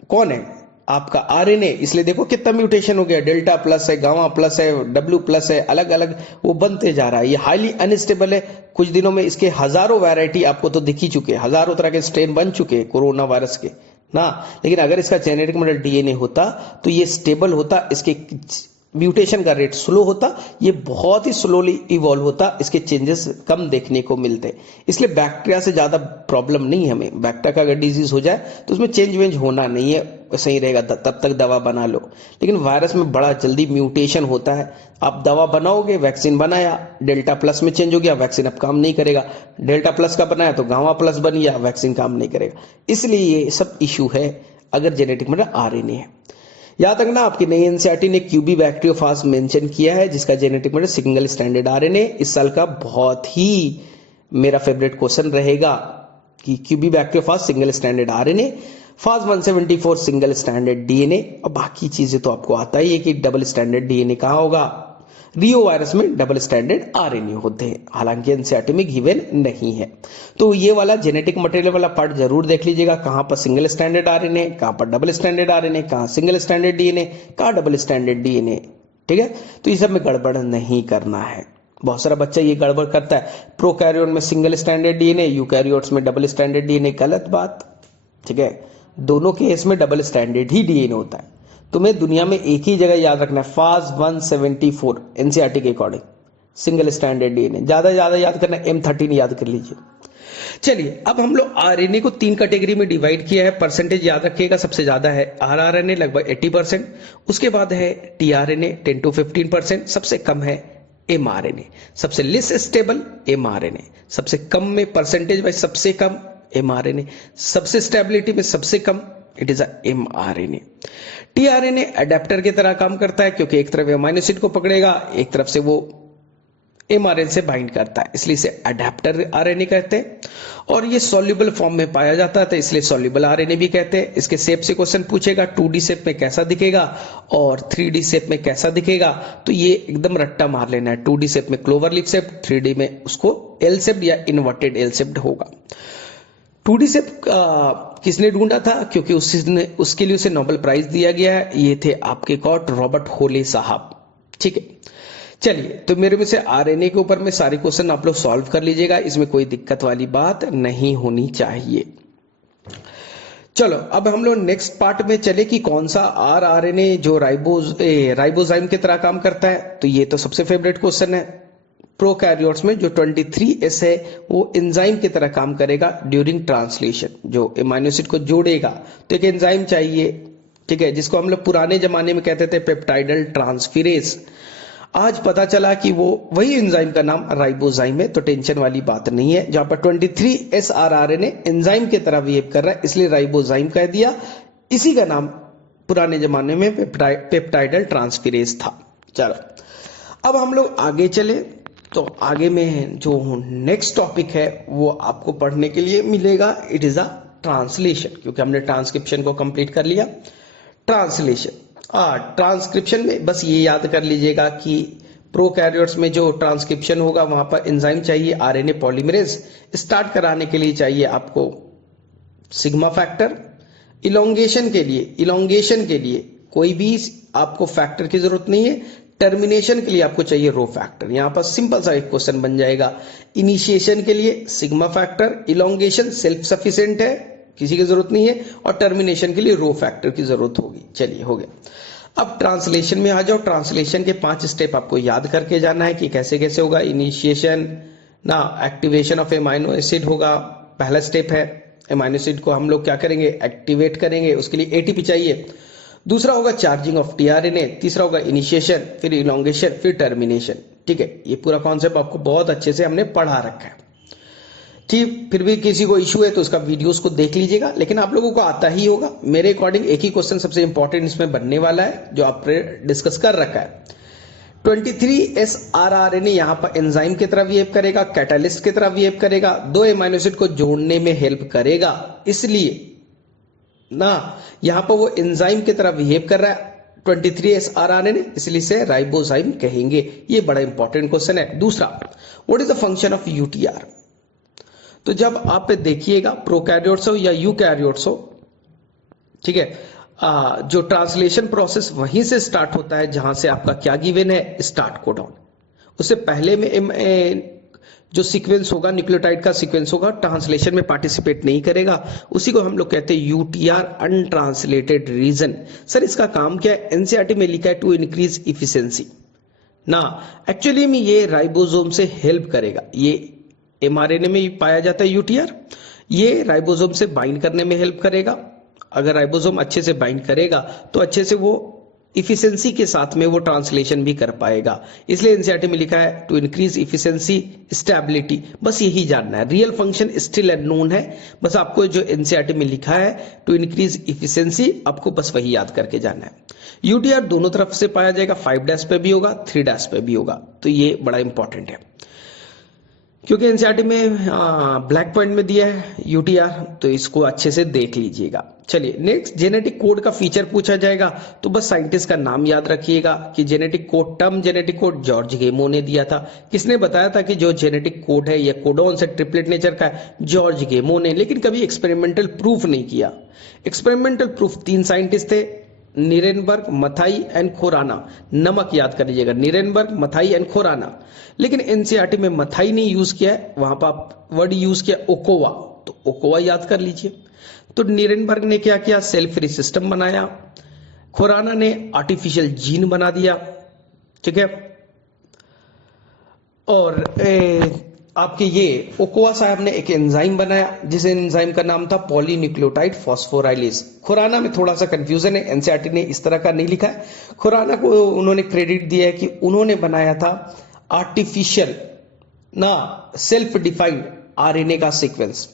कौन है? आपका आरएनए। इसलिए देखो कितना म्यूटेशन हो गया, डेल्टा प्लस है, गामा प्लस है, डब्ल्यू प्लस है, अलग अलग वो बनते जा रहा है। ये हाईली अनस्टेबल है। कुछ दिनों में इसके हजारों वैरायटी आपको तो दिख ही चुके, हजारों तरह के स्ट्रेन बन चुके कोरोना वायरस के ना। लेकिन अगर इसका जेनेटिक मटेरियल डीएनए होता तो ये स्टेबल होता, इसके म्यूटेशन का रेट स्लो होता, ये बहुत ही स्लोली इवॉल्व होता, इसके चेंजेस कम देखने को मिलते। इसलिए बैक्टीरिया से ज्यादा प्रॉब्लम नहीं है हमें। बैक्टीरिया का अगर डिजीज हो जाए तो उसमें चेंज वेंज होना नहीं है, सही रहेगा, तब तक दवा बना लो। लेकिन वायरस में बड़ा जल्दी म्यूटेशन होता है। आप दवा बनाओगे, वैक्सीन बनाया, डेल्टा प्लस में चेंज हो गया, वैक्सीन अब काम नहीं करेगा। डेल्टा प्लस का बनाया तो गामा प्लस बन गया, वैक्सीन काम नहीं करेगा। इसलिए ये सब इश्यू है अगर जेनेटिक मतलब आरएनए है। याद रखना, आपकी नई एनसीईआरटी ने क्यूबी बैक्टीरियोफाज मेंशन किया है, जिसका जेनेटिक मतलब सिंगल स्टैंडर्ड आरएनए। इस साल का बहुत ही मेरा फेवरेट क्वेश्चन रहेगा कि QB bacteriophage single standard RNA phage 174 single standard DNA, और बाकी चीजें तो आपको आता ही है कि डबल स्टैंडर्ड डीएनए कहाँ होगा, रियो वायरस में डबल स्टैंडर्ड आरएनए होते हैं, हालांकि एनसीईआरटी में गिवन नहीं है। तो ये वाला जेनेटिक मटेरियल वाला पार्ट जरूर देख लीजिएगा, कहां पर सिंगल स्टैंडर्ड आरएनए, कहां पर डबल स्टैंडर्ड आरएनए, कहां सिंगल स्टैंडर्ड डीएनए, कहां डबल स्टैंडर्ड डीएनए। ठीक है, तो ये सब में गड़बड़ नहीं करना है। बहुत सारा बच्चा ये गड़बड़ करता है, प्रोकैरियोट में सिंगल स्टैंडर्ड डीएनए, यूकैरियोट्स में डबल स्टैंडर्ड डीएनए। गलत बात। ठीक है, दोनों केस में डबल स्टैंडर्ड ही डीएनए होता है। तुम्हें दुनिया में एक ही जगह याद रखना है, फाज 174 एनसीईआरटी के अकॉर्डिंग सिंगल स्टैंडर्ड डीएनए। ज्यादा याद करना है, M13 याद कर लीजिए। चलिए, अब हम लोग आरएनए को 3 कैटेगरी में डिवाइड किया है। परसेंटेज याद रखिएगा, सबसे ज्यादा है आरआरएनए लगभग 80%, उसके बाद है टीआरएनए 10 to 15%, सबसे कम है एमआरएनए, सबसे लेस स्टेबल एमआरएनए, सबसे कम में परसेंटेज वाइज सबसे कम एमआरएनए, सबसे स्टेबिलिटी में सबसे कम it is mRNA. TRNA adapter की तरह काम करता है, क्योंकि एक तरफ एमाइनो एसिड को पकड़ेगा, एक तरफ से वो एमआरएनए से बाइंड करता है, इसलिए इसे अडेप्टर आरएनए कहते हैं। और ये सॉल्युबल फॉर्म में पाया जाता है, तो इसलिए सॉल्युबल आरएनए भी कहते हैं। इसके शेप से क्वेश्चन पूछेगा, 2D शेप में कैसा दिखेगा और 3D शेप में कैसा दिखेगा, तो ये एकदम रट्टा मार लेना है। 2D शेप में क्लोवर लीफ शेप, 3D में उसको एल शेप्ड या इन्वर्टेड एल शेप्ड होगा। 2D शेप किसने ढूंढा था, क्योंकि उसके लिए उसे नोबेल प्राइज दिया गया है, ये थे आपके कॉट रॉबर्ट होले साहब। ठीक है, चलिए, तो मेरे में से आरएनए के ऊपर में सारे क्वेश्चन आप लोग सॉल्व कर लीजिएगा, इसमें कोई दिक्कत वाली बात नहीं होनी चाहिए। चलो, अब हम लोग नेक्स्ट पार्ट में चले कि कौन सा आरआरएनए जो राइबोजाइम की तरह काम करता है। तो ये तो सबसे फेवरेट क्वेश्चन है। प्रोकैरियोट्स में जो 23S है वो एंजाइम की तरह काम करेगा ड्यूरिंग ट्रांसलेशन, जो एमाइनो एसिड को जोड़ेगा। तो एक एंजाइम चाहिए, ठीक है, जिसको हम लोग पुराने जमाने में कहते थे पेप्टाइडल ट्रांसफेरेज। आज पता चला कि वो वही एंजाइम का नाम राइबोजाइम है, तो टेंशन वाली बात नहीं है। जहां पर 23S आरआरएनए एंजाइम की तरह बिहेव कर रहा है, इसलिए राइबोजाइम कह दिया। इसी का नाम पुराने जमाने में पेप्टाइडल ट्रांसफेरेज था। चलो, अब हम लोग आगे चले, तो आगे में जो नेक्स्ट टॉपिक है वो आपको पढ़ने के लिए मिलेगा, इट इज अ ट्रांसलेशन, क्योंकि हमने ट्रांसक्रिप्शन को कंप्लीट कर लिया। ट्रांसलेशन, ट्रांसक्रिप्शन में बस ये याद कर लीजिएगा कि प्रोकैरियोट्स में जो ट्रांसक्रिप्शन होगा वहां पर एंजाइम चाहिए आरएनए पॉलीमरेज। स्टार्ट कराने के लिए चाहिए आपको सिग्मा फैक्टर। इलोंगेशन के लिए कोई भी आपको फैक्टर की जरूरत नहीं है। टर्मिनेशन के लिए आपको चाहिए रो फैक्टर। यहां पर सिंपल सा एक क्वेश्चन बन जाएगा। इनिशिएशन के लिए sigma factor, elongation self sufficient है, किसी की जरूरत नहीं है, और टर्मिनेशन के लिए रो फैक्टर की जरूरत होगी। चलिए, हो गया। अब ट्रांसलेशन में आ जाओ। ट्रांसलेशन के 5 स्टेप आपको याद करके जाना है कि कैसे कैसे होगा। इनिशिएशन ना, एक्टिवेशन ऑफ एमाइनो एसिड होगा, पहला स्टेप है। एमाइनो एसिड को हम लोग क्या करेंगे, एक्टिवेट करेंगे, उसके लिए एटीपी चाहिए। दूसरा होगा चार्जिंग ऑफ टीआरएनए, तीसरा होगा इनिशिएशन, फिर इलोंगेशन, फिर टर्मिनेशन। ठीक है, ये पूरा कॉन्सेप्ट आपको बहुत अच्छे से हमने पढ़ा रखा है। ठीक, फिर भी किसी को इशू है तो उसका वीडियोस को देख लीजिएगा, लेकिन आप लोगों को आता ही होगा। मेरे अकॉर्डिंग एक ही क्वेश्चन सबसे इंपॉर्टेंट इसमें बनने वाला है, जो आपने डिस्कस कर रखा है। 23S आरआरएनए यहां पर एंजाइम की तरह बिहेव करेगा, कैटालिस्ट की तरह बिहेव करेगा, 2 एमाइनो एसिड को जोड़ने में हेल्प करेगा, इसलिए ना यहां पर वो एंजाइम की तरह बिहेव कर रहा है 23S आरआरएनए, इसलिए से राइबोजाइम कहेंगे। ये बड़ा इंपॉर्टेंट क्वेश्चन है। दूसरा, what is the function of UTR. तो जब आप देखिएगा प्रोकैरियोट्स हो या यूकैरियोट्स हो, ठीक है, जो ट्रांसलेशन प्रोसेस वहीं से स्टार्ट होता है जहां से आपका क्या गिवन है, स्टार्ट कोडॉन। उससे पहले में जो सीक्वेंस होगा, न्यूक्लियोटाइड का सीक्वेंस होगा, ट्रांसलेशन में पार्टिसिपेट नहीं करेगा, उसी को हम लोग कहते हैं यूटीआर, अनट्रांसलेटेड रीजन। सर इसका काम क्या है, एनसीईआरटी में लिखा है टू इंक्रीज इफिशिएंसी ना। एक्चुअली में ये राइबोसोम से हेल्प करेगा। ये एमआरएनए में पाया जाता है यूटीआर, ये राइबोसोम से बाइंड करने में हेल्प करेगा। अगर राइबोसोम अच्छे से बाइंड करेगा तो अच्छे से वो इफिशिएंसी के साथ में वो ट्रांसलेशन भी कर पाएगा। इसलिए एनसीईआरटी में लिखा है टू इंक्रीज इफिशिएंसी, स्टेबिलिटी, बस यही जानना है। रियल फंक्शन स्टिल अननोन है, बस आपको जो एनसीईआरटी में लिखा है टू इंक्रीज इफिशिएंसी, आपको बस वही याद करके जाना है। यूटीआर दोनों तरफ से पाया जाएगा, 5' पे भी होगा, 3' पे भी होगा, तो ये बड़ा इंपॉर्टेंट है। क्योंकि एनसीईआरटी में ब्लैक पॉइंट में दिया है यूटीआर, तो इसको अच्छे से देख लीजिएगा। चलिए नेक्स्ट, जेनेटिक कोड का फीचर पूछा जाएगा, तो बस साइंटिस्ट का नाम याद रखिएगा कि genetic code, term genetic code George गेमो ने दिया था। किसने बताया था कि जो जेनेटिक कोड है या कोडॉन से ट्रिपलेट नेचर का है? जॉर्ज गेमो ने, लेकिन कभी एक्सपेरिमेंटल प्रूफ नहीं किया। एक्सपेरिमेंटल प्रूफ 3 साइंटिस्ट थे, निरेनबर्ग, मथाई एंड खोराना। नमक याद कर लीजिएगा, निरेनबर्ग, मथाई एंड खोराना। लेकिन एनसीईआरटी में मथाई ने यूज किया है, वहां पर वर्ड यूज किया ओकोवा, तो ओकोवा याद कर लीजिए। तो निरेनबर्ग ने क्या किया? सेल फ्री सिस्टम बनाया। खोराना ने आर्टिफिशियल जीन बना दिया, ठीक है। और आपके ये ओकोवा साहब ने एक एंजाइम बनाया, जिस एंजाइम का नाम था पॉलीन्यूक्लियोटाइड फॉस्फोराइलेज। खुराना में थोड़ा सा कंफ्यूजन है, एनसीईआरटी ने इस तरह का नहीं लिखा है। खुराना को उन्होंने क्रेडिट दिया है कि उन्होंने बनाया था आर्टिफिशियल ना सेल्फ डिफाइंड आरएनए का सीक्वेंस।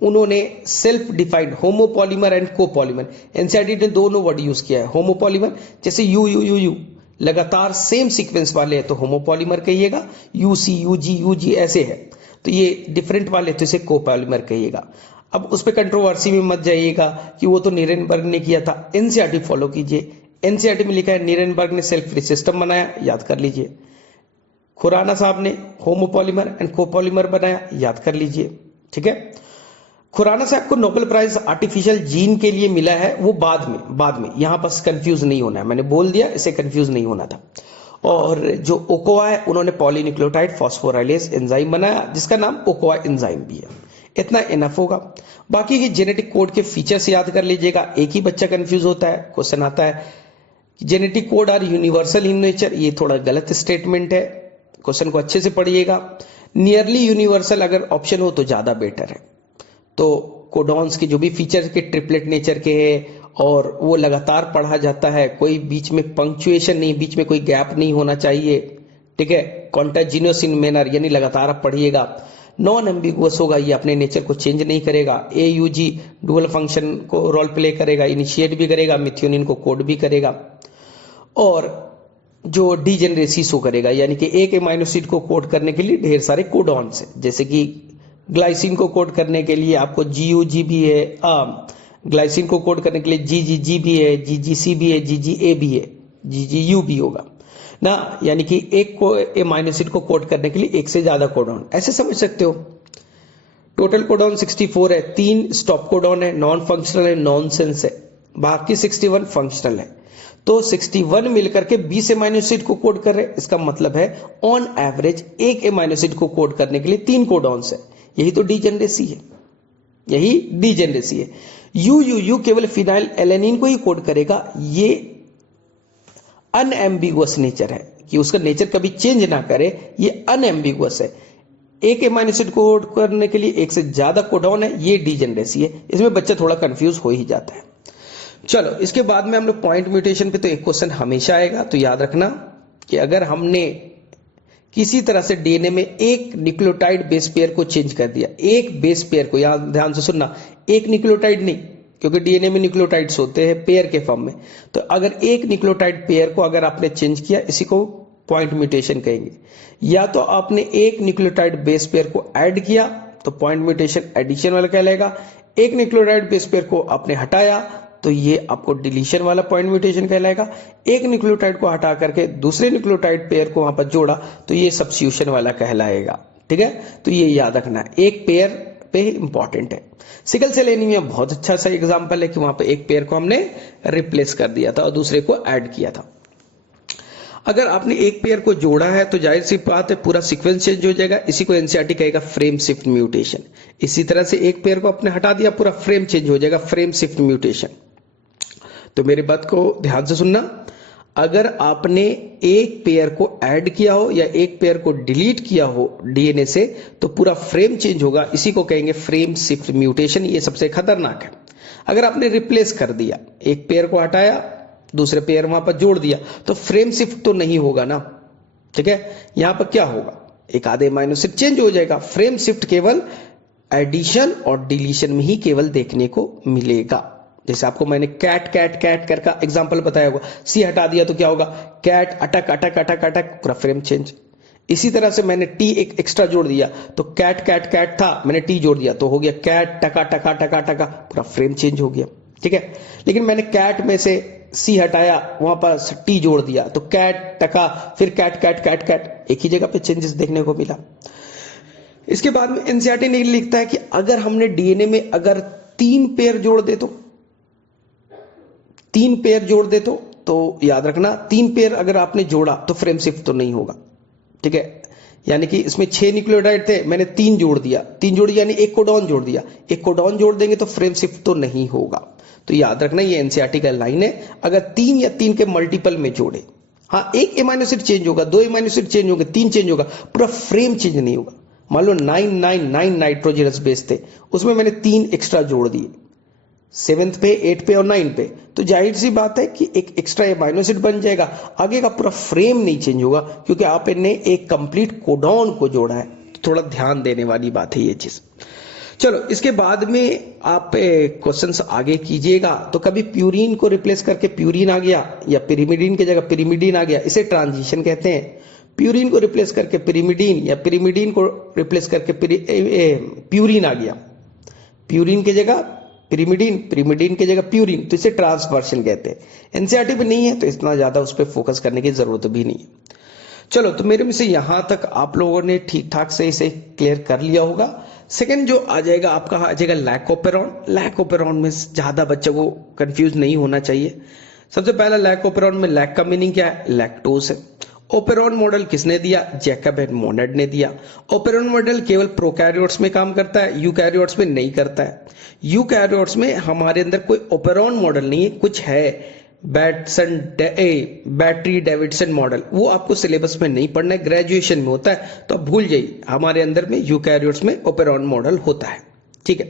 उन्होंने self defined homopolymer and copolymer, NCERT ने दोनों वर्ड यूज किया है। होमोपॉलीमर जैसे यू यू यू यू लगातार सेम सीक्वेंस वाले हैं तो होमोपॉलीमर कहिएगा, यूसी यूजी यूजी ऐसे है तो ये डिफरेंट वाले तो इसे कोपॉलीमर कहिएगा। अब उस पर कंट्रोवर्सी में मत जाइएगा कि वो तो निरेनबर्ग ने किया था, एनसीईआरटी फॉलो कीजिए। एनसीईआरटी में लिखा है निरेनबर्ग ने सेल्फ फ्री सिस्टम बनाया, याद कर लीजिए। खुराना साहब ने होमोपॉलीमर एंड कोपॉलीमर बनाया, याद कर लीजिए, ठीक है। खुराना साहब को नोबेल प्राइज आर्टिफिशियल जीन के लिए मिला है, वो बाद में यहां पर कंफ्यूज नहीं होना है, मैंने बोल दिया, इसे कंफ्यूज नहीं होना था। और जो ओकोवा है उन्होंने पॉलीन्यूक्लियोटाइड फॉस्फोराइलेज एंजाइम बनाया, जिसका नाम ओकोवा एंजाइम भी है। इतना इनफ होगा। बाकी की जेनेटिक कोड के फीचर्स याद कर लीजिएगा। एक ही बच्चा कंफ्यूज होता है, क्वेश्चन आता है genetic code are universal in nature, ये थोड़ा गलत स्टेटमेंट है, क्वेश्चन को अच्छे से पढ़िएगा। नियरली यूनिवर्सल अगर ऑप्शन हो तो ज्यादा बेटर है। तो कोडॉन्स के जो भी फीचर के ट्रिपलेट नेचर के हैं और वो लगातार पढ़ा जाता है, कोई बीच में पंक्चुएशन नहीं, बीच में कोई गैप नहीं होना चाहिए, ठीक है। कॉन्टाजिनियस इन मैनर यानी लगातार आप पढ़िएगा। नॉन एम्बिगुअस होगा, ये अपने नेचर को चेंज नहीं करेगा। एयूजी डुअल फंक्शन को रोल प्ले करेगा, इनिशिएट भी करेगा, मिथ्योनिन को कोड भी करेगा। और जो डीजेनरेसी शो करेगा, यानी कि एक एमाइनो एसिड को कोड करने के लिए ढेर सारे कोडॉन्स है, जैसे कि ग्लाइसिन को कोड करने के लिए आपको जीयूजी भी है, ग्लाइसिन को कोड करने के लिए जीजीजी भी है, जीजीसी भी है, जीजीए भी है, जीजीयू भी होगा ना, यानी कि एक को एमाइनो एसिड को कोड करने के लिए एक से ज्यादा कोडॉन, ऐसे समझ सकते हो। टोटल कोडॉन 64 है, 3 स्टॉप कोडॉन है, नॉन फंक्शनल है, नॉनसेंस है, बाकी 61 फंक्शनल है। तो 61 मिलकर के 20 एमाइनो एसिड को कोड कर रहे हैं, इसका मतलब है ऑन एवरेज एक एमाइनो एसिड को कोड करने के लिए 3 कोडॉन्स है। यही तो डीजेनरेसी है, यही डीजेनरेसी है। यू केवल फिनाइल एलेनिन को ही कोड करेगा, ये अनएम्बिगुअस नेचर है कि उसका नेचर कभी चेंज ना करे, ये अनएम्बिगुअस है। एक एमाइनो एसिड को कोड करने के लिए एक से ज्यादा कोडॉन है, ये डीजेनरेसी है। इसमें बच्चा थोड़ा कंफ्यूज हो ही जाता है। चलो इसके बाद में हम लोग पॉइंट म्यूटेशन पे तो एक क्वेश्चन हमेशा आएगा, तो याद रखना कि अगर हमने किसी तरह से डीएनए में एक न्यूक्लियोटाइड बेस पेयर को चेंज कर दिया, एक बेस पेयर को, यहां ध्यान से सुनना, एक न्यूक्लियोटाइड नहीं, क्योंकि डीएनए में न्यूक्लियोटाइड्स होते हैं पेयर के फॉर्म में, तो अगर एक न्यूक्लियोटाइड पेयर को अगर आपने चेंज किया, इसी को पॉइंट म्यूटेशन कहेंगे। या तो आपने एक न्यूक्लियोटाइड बेस पेयर को ऐड किया तो पॉइंट म्यूटेशन एडिशन वाला कहलाएगा, एक न्यूक्लियोटाइड बेस पेयर को आपने हटाया तो ये आपको डिलीशन वाला पॉइंट म्यूटेशन कहलाएगा। एक न्यूक्लियोटाइड को हटा करके दूसरे न्यूक्लियोटाइड पेयर को वहां पर जोड़ा तो ये सब्स्टिट्यूशन वाला कहलाएगा, ठीक है। तो ये याद रखना है, एक पेयर पे इंपॉर्टेंट है। सिकल सेल एनीमिया बहुत अच्छा सा एग्जांपल है कि वहां पे एक पेयर को हमने रिप्लेस कर दिया था और दूसरे को ऐड किया था। अगर आपने एक पेयर को जोड़ा है तो जाहिर सी बात है पूरा सीक्वेंस चेंज हो जाएगा, इसी को एनसीईआरटी कहेगा फ्रेम शिफ्ट म्यूटेशन। इसी तरह से एक पेयर को आपने हटा दिया, पूरा फ्रेम चेंज हो जाएगा, फ्रेम शिफ्ट म्यूटेशन। तो मेरी बात को ध्यान से सुनना, अगर आपने एक पेयर को ऐड किया हो या एक पेयर को डिलीट किया हो डीएनए से तो पूरा फ्रेम चेंज होगा, इसी को कहेंगे फ्रेम शिफ्ट म्यूटेशन। ये सबसे खतरनाक है। अगर आपने रिप्लेस कर दिया, एक पेयर को हटाया दूसरे पेयर वहां पर जोड़ दिया तो फ्रेम शिफ्ट तो नहीं होगा ना, ठीक है। यहां पर क्या होगा, एक आधे अमीनो एसिड चेंज हो जाएगा। फ्रेम शिफ्ट केवल एडिशन और डिलीशन में ही केवल देखने को मिलेगा। जैसे आपको मैंने कैट कैट कैट कर का एग्जांपल बताया होगा, सी हटा दिया तो क्या होगा, कैट अटक अटक अटक अटक, पूरा फ्रेम चेंज। इसी तरह से मैंने टी एक एक्स्ट्रा जोड़ दिया, तो कैट कैट कैट था, मैंने टी जोड़ दिया तो हो गया कैट टका टका टका टका, पूरा फ्रेम चेंज हो गया। ठीक है, लेकिन मैंने कैट में से सी हटाया, वहां पर टी जोड़ दिया, तो कैट टका, फिर कैट कैट कैट कैट, एक ही जगह पे चेंजेस देखने को मिला। इसके बाद में एनसीईआरटी ने लिखता है कि अगर हमने डीएनए में अगर 3 पेयर जोड़ दे तो 3 पेयर जोड़ दे तो याद रखना 3 पेयर अगर आपने जोड़ा तो फ्रेम शिफ्ट तो नहीं होगा। ठीक है, यानी कि इसमें 6 न्यूक्लियोटाइड थे, मैंने 3 जोड़ दिया, 3 जोड़ दिया यानी एक कोडॉन जोड़ दिया, एक कोडॉन जोड़ देंगे तो फ्रेम शिफ्ट तो नहीं होगा। तो याद रखना ये एनसीईआरटी का लाइन है, अगर 3 या 3 के मल्टीपल में जोड़े, हाँ एक एमाइनो एसिड चेंज होगा, 2 एमाइनो एसिड चेंज होंगे, 3 चेंज होगा, पूरा फ्रेम चेंज नहीं होगा। मान लो 999 नाइट्रोजनस बेस थे, उसमें मैंने 3 एक्स्ट्रा जोड़ दिए, 7th पे, 8th पे और 9 पे, तो जाहिर सी बात है कि एक एक्स्ट्रा एमाइनो एसिड बन जाएगा, आगे का पूरा फ्रेम नहीं चेंज होगा क्योंकि आपने एक कंप्लीट कोडॉन को जोड़ा है। तो थोड़ा ध्यान देने वाली बात है ये चीज। चलो इसके बाद में आप क्वेश्चंस आगे कीजिएगा, तो कभी प्यूरिन को रिप्लेस करके प्यूरिन आ गया या पिरिमिडीन की जगह पिरिमिडीन आ गया, इसे ट्रांजिशन कहते हैं। प्यूरिन को रिप्लेस करके पिरिमिडीन या पिरिमिडीन को रिप्लेस करके प्यूरिन आ गया, प्यूरिन की जगह पिरिमिडीन, पिरिमिडीन की जगह प्यूरिन, तो इसे ट्रांसवर्शन कहते हैं। एनसीईआरटी में नहीं है तो इतना ज्यादा उस पर फोकस करने की जरूरत भी नहीं है। चलो तो मेरे में से यहां तक आप लोगों ने ठीक ठाक से इसे क्लियर कर लिया होगा। सेकंड जो आ जाएगा आपका आ जाएगा लैकोपेरॉन। लैकोपेरॉन में ज्यादा बच्चों को कंफ्यूज नहीं होना चाहिए। सबसे पहला लैकोपेरॉन में लैक का मीनिंग क्या है? लैक्टोज है। ओपेरॉन मॉडल किसने दिया? जैकब एंड मोनेड ने दिया। ओपेरॉन मॉडल केवल प्रोकैरियोट्स में काम करता है, यूकैरियोट्स में नहीं करता है। यूकैरियोट्स में हमारे अंदर कोई ओपेरॉन मॉडल नहीं है, कुछ है बैटरी डेविडसन मॉडल, वो आपको सिलेबस में नहीं पढ़ना है, ग्रेजुएशन में होता है, तो आप भूल जाइए। हमारे अंदर में यूकैरियोट्स में ओपेरॉन मॉडल होता है। ठीक है,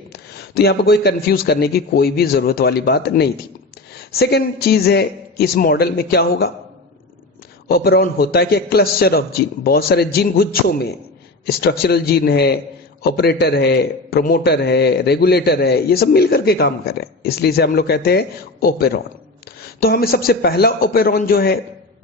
तो यहां पर कोई कंफ्यूज करने की कोई भी जरूरत वाली बात नहीं थी। सेकेंड चीज है इस मॉडल में क्या होगा, ओपेरॉन होता है कि क्लस्टर ऑफ जीन, बहुत सारे जीन गुच्छों में, स्ट्रक्चरल जीन है, ऑपरेटर है, प्रोमोटर है, रेगुलेटर है, ये सब मिलकर के काम कर रहे हैं, इसलिए इसे हम लोग कहते हैं ओपेरॉन। तो हमें सबसे पहला ओपेरॉन जो है,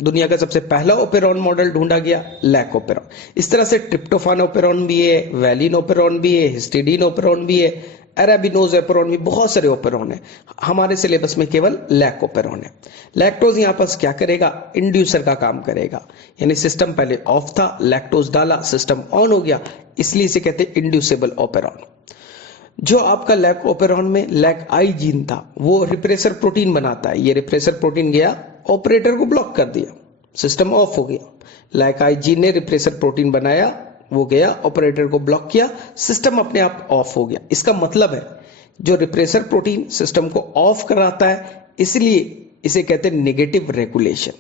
दुनिया का सबसे पहला ओपेरॉन मॉडल ढूंढा गया, लैक ओपेरॉन। इस तरह से ट्रिप्टोफान ओपेरॉन भी है, वैलिन ओपेरॉन भी है, हिस्टिडीन ओपेरॉन भी है, अरेबिनोज ओपेरॉन भी, बहुत सारे ओपेरॉन है। हमारे सिलेबस में केवल लैक ओपेरॉन है। लैक्टोज यहां पर क्या करेगा? इंड्यूसर का काम करेगा, यानी सिस्टम पहले ऑफ था, लैक्टोज डाला, सिस्टम ऑन हो गया, इसलिए इसे कहते हैं इंड्यूसेबल ओपेरॉन। जो आपका लैक ओपेरॉन में लैक आई जीन था, वो रिप्रेसर प्रोटीन बनाता है। ये रिप्रेसर प्रोटीन गया, ऑपरेटर को ब्लॉक कर दिया, सिस्टम ऑफ हो गया। लैक आई जीन ने रिप्रेसर प्रोटीन बनाया, वो गया, ऑपरेटर को ब्लॉक किया, सिस्टम अपने आप ऑफ हो गया। इसका मतलब है जो रिप्रेसर प्रोटीन सिस्टम को ऑफ कराता है, इसलिए इसे कहते हैं नेगेटिव रेगुलेशन।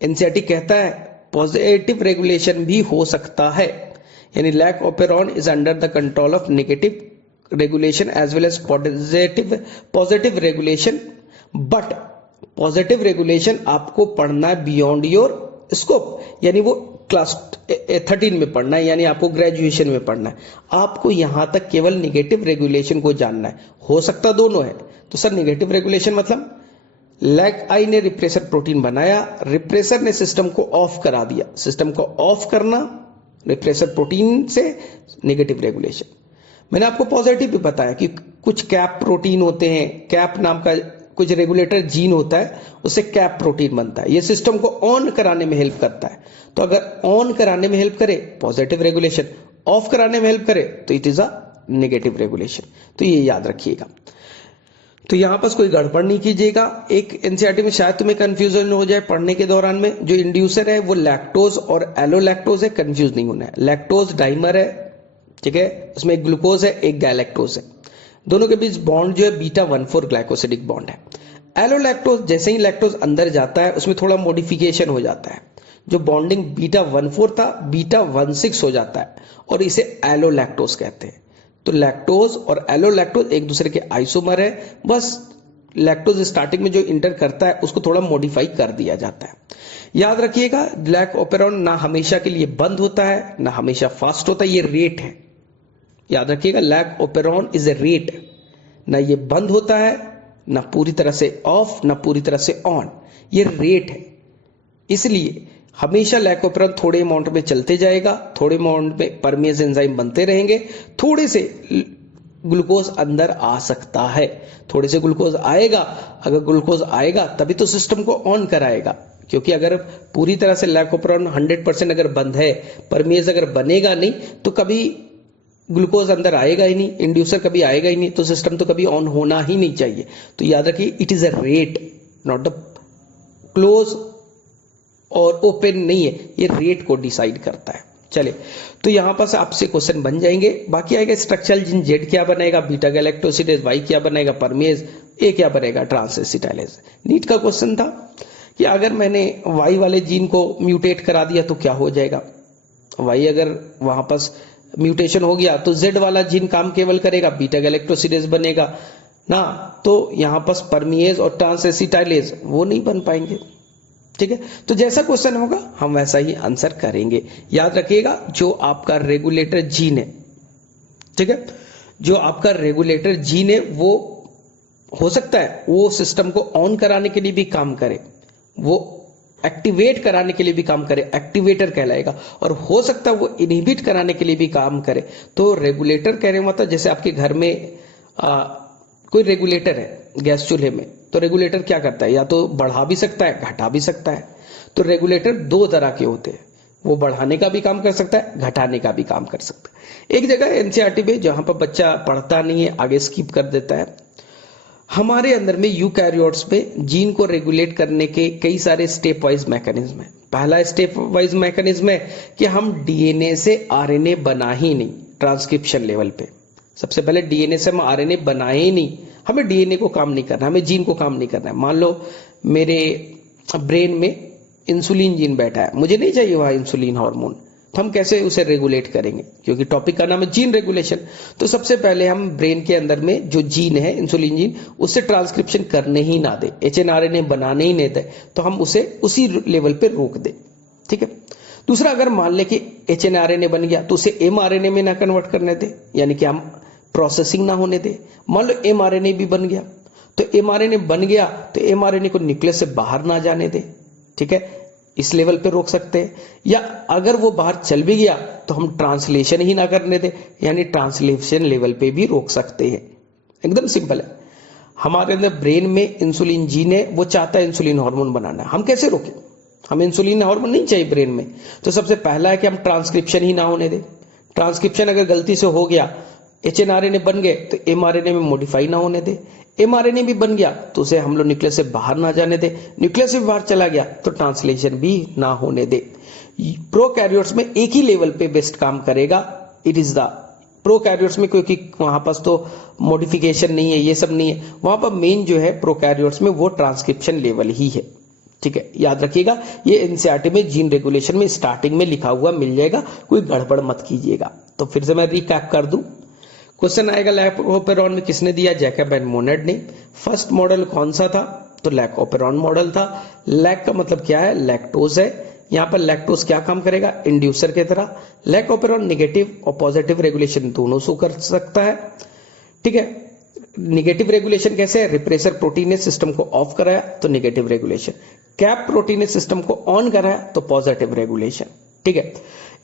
एनसीईआरटी कहता है पॉजिटिव रेगुलेशन भी हो सकता है, यानी lac operon is under the control of negative regulation as well as positive regulation. But positive regulation आपको पढ़ना है बियॉन्ड योर स्कोप, यानी वो क्लास 13 में पढ़ना है, यानी आपको ग्रेजुएशन में पढ़ना है। आपको यहां तक केवल नेगेटिव रेगुलेशन को जानना है, हो सकता दोनों है। तो सर नेगेटिव रेगुलेशन मतलब लैक आई ने रिप्रेसर प्रोटीन बनाया, रिप्रेसर ने सिस्टम को ऑफ करा दिया, सिस्टम को ऑफ करना रिप्रेसर प्रोटीन से नेगेटिव रेगुलेशन। मैंने आपको पॉजिटिव भी बताया कि कुछ कैप प्रोटीन होते हैं, कैप नाम का कुछ रेगुलेटर जीन होता है, उससे कैप प्रोटीन बनता है, ये सिस्टम को ऑन कराने में हेल्प करता है। तो अगर ऑन कराने में हेल्प करे पॉजिटिव रेगुलेशन, ऑफ कराने में हेल्प करे तो it is a negative regulation. तो ये याद रखिएगा। तो यहां पर कोई गड़बड़ नहीं कीजिएगा। एक एनसीईआरटी में शायद तुम्हें कंफ्यूजन हो जाए पढ़ने के दौरान में, जो इंड्यूसर है वो लैक्टोज और एलोलैक्टोज है, कंफ्यूज नहीं होना है। लैक्टोज डाइमर है, ठीक है, उसमें एक ग्लूकोज है, एक गैलेक्टोज है, दोनों के बीच बॉन्ड जो है बीटा 1,4 ग्लाइकोसिडिक बॉन्ड है। एलोलैक्टोज जैसे ही लैक्टोज अंदर जाता है उसमें थोड़ा मॉडिफिकेशन हो जाता है, जो बॉन्डिंग बीटा 1,4 था बीटा 1,6 हो जाता है और इसे एलोलैक्टोज कहते हैं। तो लैक्टोज और एलोलैक्टोज एक दूसरे के आइसोमर है, बस लैक्टोज स्टार्टिंग में जो इंटर करता है उसको थोड़ा मॉडिफाई कर दिया जाता है। याद रखिएगा लैक ओपेरॉन ना हमेशा के लिए बंद होता है ना हमेशा फास्ट होता है, ये रेट है। याद रखिएगा lack operon is a rate, ना ये बंद होता है ना पूरी तरह से ऑफ ना पूरी तरह से ऑन, ये रेट है। इसलिए हमेशा लैकोपेरॉन थोड़े अमाउंट में चलते जाएगा, थोड़े अमाउंट में परमेज एंजाइम बनते रहेंगे, थोड़े से ग्लूकोज अंदर आ सकता है, थोड़े से ग्लूकोज आएगा। अगर ग्लूकोज आएगा तभी तो सिस्टम को ऑन कराएगा, क्योंकि अगर पूरी तरह से लैकोपेरॉन 100% अगर बंद है, परमेज अगर बनेगा नहीं, तो कभी ग्लूकोज अंदर आएगा ही नहीं, इंड्यूसर कभी आएगा ही नहीं, तो सिस्टम तो कभी ऑन होना ही नहीं चाहिए। तो याद रखिए, it is a rate, not the close और ओपन नहीं है, ये रेट को डिसाइड करता है। चले, तो यहां पर आपसे क्वेश्चन बन जाएंगे। बाकी आएगा स्ट्रक्चरल जीन, जेड क्या बनेगा, बीटा गैलेक्टोसिडेज, वाई क्या बनेगा, परमेज, ए क्या बनेगा, ट्रांसएसिटाइलेज। नीट का क्वेश्चन था कि अगर मैंने वाई वाले जीन को म्यूटेट करा दिया तो क्या हो जाएगा। वाई अगर वहां पर म्यूटेशन हो गया तो जेड वाला जीन काम केवल करेगा, बीटा गैलेक्टोसिडेज बनेगा ना, तो यहां पर परमेज और ट्रांसएसिटाइलेज वो नहीं बन पाएंगे। ठीक है, तो जैसा क्वेश्चन होगा हम वैसा ही आंसर करेंगे। याद रखिएगा, जो आपका रेगुलेटर जीन है, ठीक है, जो आपका रेगुलेटर जीन है वो हो सकता है वो सिस्टम को ऑन कराने के लिए भी काम करे, वो एक्टिवेट कराने के लिए भी काम करे, एक्टिवेटर कहलाएगा, और हो सकता है वो इनहिबिट कराने के लिए भी काम करे। तो रेगुलेटर कहने मतलब जैसे आपके घर में कोई रेगुलेटर है गैस चूल्हे में, तो रेगुलेटर क्या करता है, या तो बढ़ा भी सकता है, घटा भी सकता है। तो रेगुलेटर दो तरह के होते हैं, वो बढ़ाने का भी काम कर सकता है, घटाने का भी काम कर सकता है। एक जगह एनसीईआरटी में जहां पर बच्चा पढ़ता नहीं है, आगे स्किप कर देता है, हमारे अंदर में यूकैरियोट्स में जीन को रेगुलेट करने के कई सारे स्टेप वाइज मैकेनिज्म है। पहला स्टेप वाइज मैकेनिज्म है कि हम डीएनए से आरएनए बना ही नहीं, ट्रांसक्रिप्शन लेवल पे सबसे पहले डीएनए से हम आरएनए बनाए ही नहीं, हमें डीएनए को काम नहीं करना, हमें जीन को काम नहीं करना है। मान लो मेरे ब्रेन में इंसुलिन जीन बैठा है, मुझे नहीं चाहिए वहां इंसुलिन हार्मोन, तो हम कैसे उसे रेगुलेट करेंगे, क्योंकि टॉपिक का नाम है जीन रेगुलेशन। तो सबसे पहले हम ब्रेन के अंदर में जो जीन है इंसुलिन जीन, उससे ट्रांसक्रिप्शन करने ही ना दे, एचएनआरएनए बनाने ही नहीं दे, तो हम उसे उसी लेवल पे रोक दे। ठीक है, दूसरा, अगर मान ले कि एचएनआरएनए बन गया तो उसे एमआरएनए में ना कन्वर्ट करने दे, यानी कि हम प्रोसेसिंग ना होने दे। मान लो एमआरएनए भी बन गया, तो एमआरएनए बन गया तो एमआरएनए को न्यूक्लियस से बाहर ना जाने दे। ठीक है, इस लेवल पे रोक सकते हैं। या अगर वो बाहर चल भी गया तो हम ट्रांसलेशन ही ना करने दे, यानी ट्रांसलेशन लेवल पे भी रोक सकते हैं। एकदम सिंपल है। हमारे अंदर ब्रेन में इंसुलिन जीन है, वो चाहता है इंसुलिन हार्मोन बनाना, हम कैसे रोकें, हमें इंसुलिन हार्मोन नहीं चाहिए ब्रेन में। तो सबसे पहला है कि हम ट्रांसक्रिप्शन ही ना होने दें। ट्रांसक्रिप्शन अगर गलती से हो गया, एचएनआरएनए बन गए, तो एमआरएनए में मॉडिफाई ना होने दे। एमआरएनए भी बन गया तो उसे हम लोग न्यूक्लियस से बाहर ना जाने दे, न्यूक्लियस से बाहर चला गया तो ट्रांसलेशन भी ना होने दे। प्रोकैरियोट्स में एक ही लेवल पे बेस्ट काम करेगा, इट इज द प्रोकैरियोट्स में, क्योंकि वहां पास तो मॉडिफिकेशन नहीं है, ये सब नहीं है, वहां पर मेन जो है प्रोकैरियोट्स में वो ट्रांसक्रिप्शन लेवल ही है। ठीक है, याद रखिएगा, ये एनसीईआरटी में जीन रेगुलेशन में स्टार्टिंग में लिखा हुआ मिल जाएगा, कोई गड़बड़ मत कीजिएगा। तो फिर से मैं रिकैप कर दूं, क्वेश्चन आएगा लैकोपेरॉन में किसने दिया, जैकब एंड मोनेड ने। फर्स्ट मॉडल कौन सा था, तो लैकोपेरॉन मॉडल था। लैक का मतलब क्या है, लैक्टोज है। यहां पर लैक्टोज क्या काम करेगा, इंड्यूसर की तरह। लैकोपेरॉन नेगेटिव और पॉजिटिव रेगुलेशन दोनों शो कर सकता है। ठीक है, नेगेटिव रेगुलेशन कैसे है, रिप्रेसर प्रोटीन ने सिस्टम को ऑफ कराया तो नेगेटिव रेगुलेशन, कैप प्रोटीन ने सिस्टम को ऑन कराया तो पॉजिटिव रेगुलेशन। ठीक है,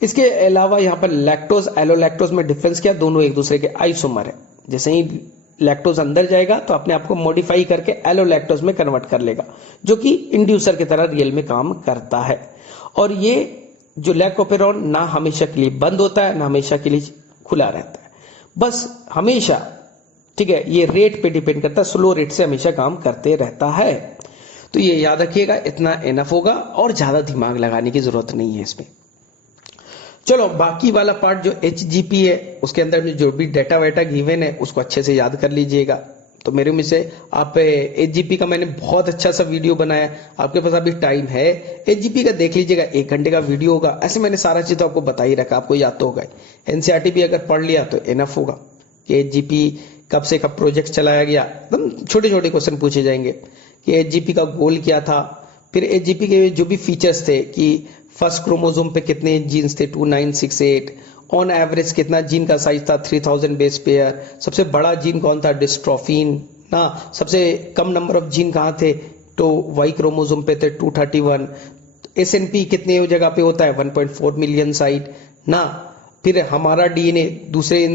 इसके अलावा यहां पर लैक्टोज एलोलैक्टोज में डिफरेंस क्या, दोनों एक दूसरे के आइसोमर है। जैसे ही लैक्टोज अंदर जाएगा तो अपने आप को मॉडिफाई करके एलोलैक्टोज में कन्वर्ट कर लेगा, जो कि इंड्यूसर की तरह रियल में काम करता है। और ये जो लैकोपेरॉन ना हमेशा के लिए बंद होता है ना हमेशा के लिए खुला रहता है, बस हमेशा, ठीक है, ये रेट पे डिपेंड करता है, स्लो रेट से हमेशा काम करते रहता है। तो ये याद रखिएगा, इतना इनफ होगा और ज्यादा दिमाग लगाने की जरूरत नहीं है इसमें। चलो बाकी वाला पार्ट जो HGP है, उसके अंदर में जो भी डाटा वाटा गिवन है उसको अच्छे से याद कर लीजिएगा। तो मेरे में से आप HGP का मैंने बहुत अच्छा सा वीडियो बनाया, आपके पास अभी टाइम है HGP का देख लीजिएगा, 1 घंटे का वीडियो होगा। ऐसे मैंने सारा चीज तो आपको बता ही रखा, आपको याद तो होगा। एनसीईआरटी भी अगर पढ़ लिया तो इनफ होगा कि HGP कब से कब प्रोजेक्ट चलाया गया, एकदम छोटे छोटे क्वेश्चन पूछे जाएंगे कि HGP का गोल क्या था, फिर HGP के जो भी फीचर्स थे कि फर्स्ट क्रोमोसोम पे कितने जीन्स थे 2968, ऑन एवरेज कितना जीन का साइज था 3000 बेस पेयर, सबसे बड़ा जीन कौन था डिस्ट्रोफिन ना, सबसे कम नंबर ऑफ जीन कहाँ थे तो वाई क्रोमोसोम पे थे 231, SNP कितने जगह पे होता है, 1.4 मिलियन साइट ना। फिर हमारा डीएनए दूसरे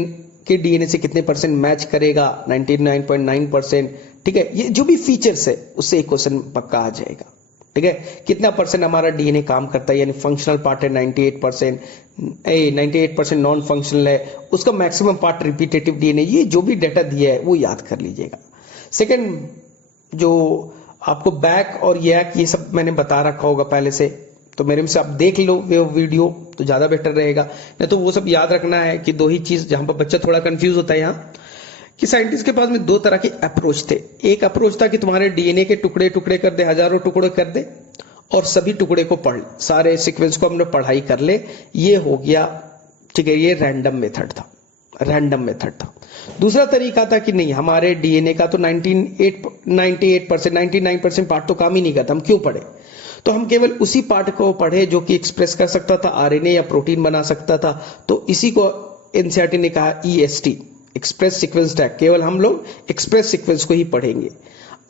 के डीएनए से कितने परसेंट मैच करेगा, 99.9%। ठीक है, ये जो भी फीचर्स है उससे एक क्वेश्चन पक्का आ जाएगा। ठीक है, कितना परसेंट हमारा डीएनए काम करता है, यानी फंक्शनल पार्ट है 98%, 98% नॉन फंक्शनल है, उसका मैक्सिमम पार्ट रिपीटेटिव डीएनए। ये जो भी डाटा दिया है वो याद कर लीजिएगा। सेकंड, जो आपको बैक और यैक ये सब मैंने बता रखा होगा पहले से, तो मेरे में से आप देख लो वो वीडियो तो ज्यादा बेटर रहेगा। नहीं तो वो सब याद रखना है कि दो ही चीज, जहां पर बच्चा थोड़ा कंफ्यूज होता है यहाँ, कि साइंटिस्ट के पास में दो तरह के अप्रोच थे। एक अप्रोच था कि तुम्हारे डीएनए के टुकड़े टुकड़े कर दे, हजारों टुकड़े कर दे और सभी टुकड़े को पढ़, सारे सीक्वेंस को हमने पढ़ाई कर ले, ये हो गया। ठीक है, ये रैंडम मेथड था, रैंडम मेथड था। दूसरा तरीका था कि नहीं, हमारे डीएनए का तो 98%, 99% पार्ट तो काम ही नहीं करता, हम क्यों पढ़े, तो हम केवल उसी पार्ट को पढ़े जो कि एक्सप्रेस कर सकता था, आरएनए या प्रोटीन बना सकता था। तो इसी को एनसीईआरटी ने कहा EST, एक्सप्रेस सीक्वेंस टैग, केवल हम लोग एक्सप्रेस सीक्वेंस को ही पढ़ेंगे।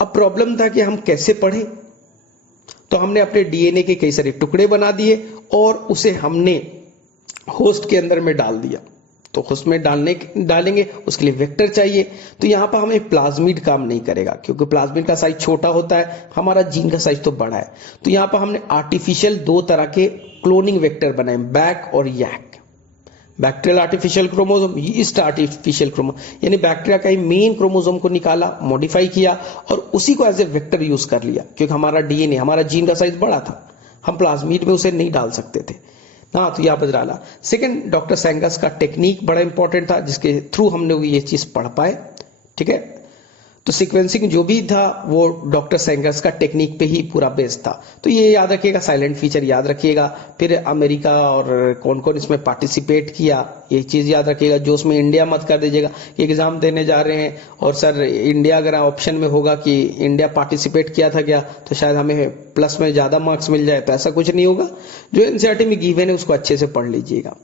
अब प्रॉब्लम था कि हम कैसे पढ़े, तो हमने अपने डीएनए के कई सारे टुकड़े बना दिए और उसे हमने होस्ट के अंदर में डाल दिया। तो होस्ट में डालेंगे, उसके लिए वेक्टर चाहिए। तो यहां पर हमें प्लाज्मिड काम नहीं करेगा, क्योंकि प्लाज्मिड का साइज छोटा होता है, हमारा जीन का साइज तो बड़ा है। तो यहां पर हमने आर्टिफिशियल दो तरह के क्लोनिंग वेक्टर बनाए, बैक और YAC. Bacterial artificial chromosome, yeast artificial chromosome, यानी बैक्टीरिया का ही मेन क्रोमोसोम को निकाला, मॉडिफाई किया और उसी को एज ए वेक्टर यूज कर लिया, क्योंकि हमारा डीएनए, हमारा जीन का साइज बड़ा था, हम प्लाज्मिड में उसे नहीं डाल सकते थे ना। तो यहां पर डाला। सेकंड, डॉक्टर सेंगर्स का टेक्निक बड़ा इंपॉर्टेंट था, जिसके थ्रू हम लोग ये चीज पढ़ पाए। ठीक है, तो सीक्वेंसिंग जो भी था वो डॉक्टर सेंगर्स का टेक्निक पे ही पूरा बेस्ड था। तो ये याद रखिएगा, साइलेंट फीचर याद रखिएगा। फिर अमेरिका और कौन कौन इसमें पार्टिसिपेट किया, ये चीज याद रखिएगा। जो उसमें इंडिया मत कर दीजिएगा कि एग्जाम देने जा रहे हैं और सर इंडिया अगर ऑप्शन में होगा कि इंडिया पार्टिसिपेट किया था क्या, तो शायद हमें प्लस में ज्यादा मार्क्स मिल जाए, तो ऐसा कुछ नहीं होगा। जो एनसीईआरटी में गिवन है उसको अच्छे से पढ़ लीजिएगा।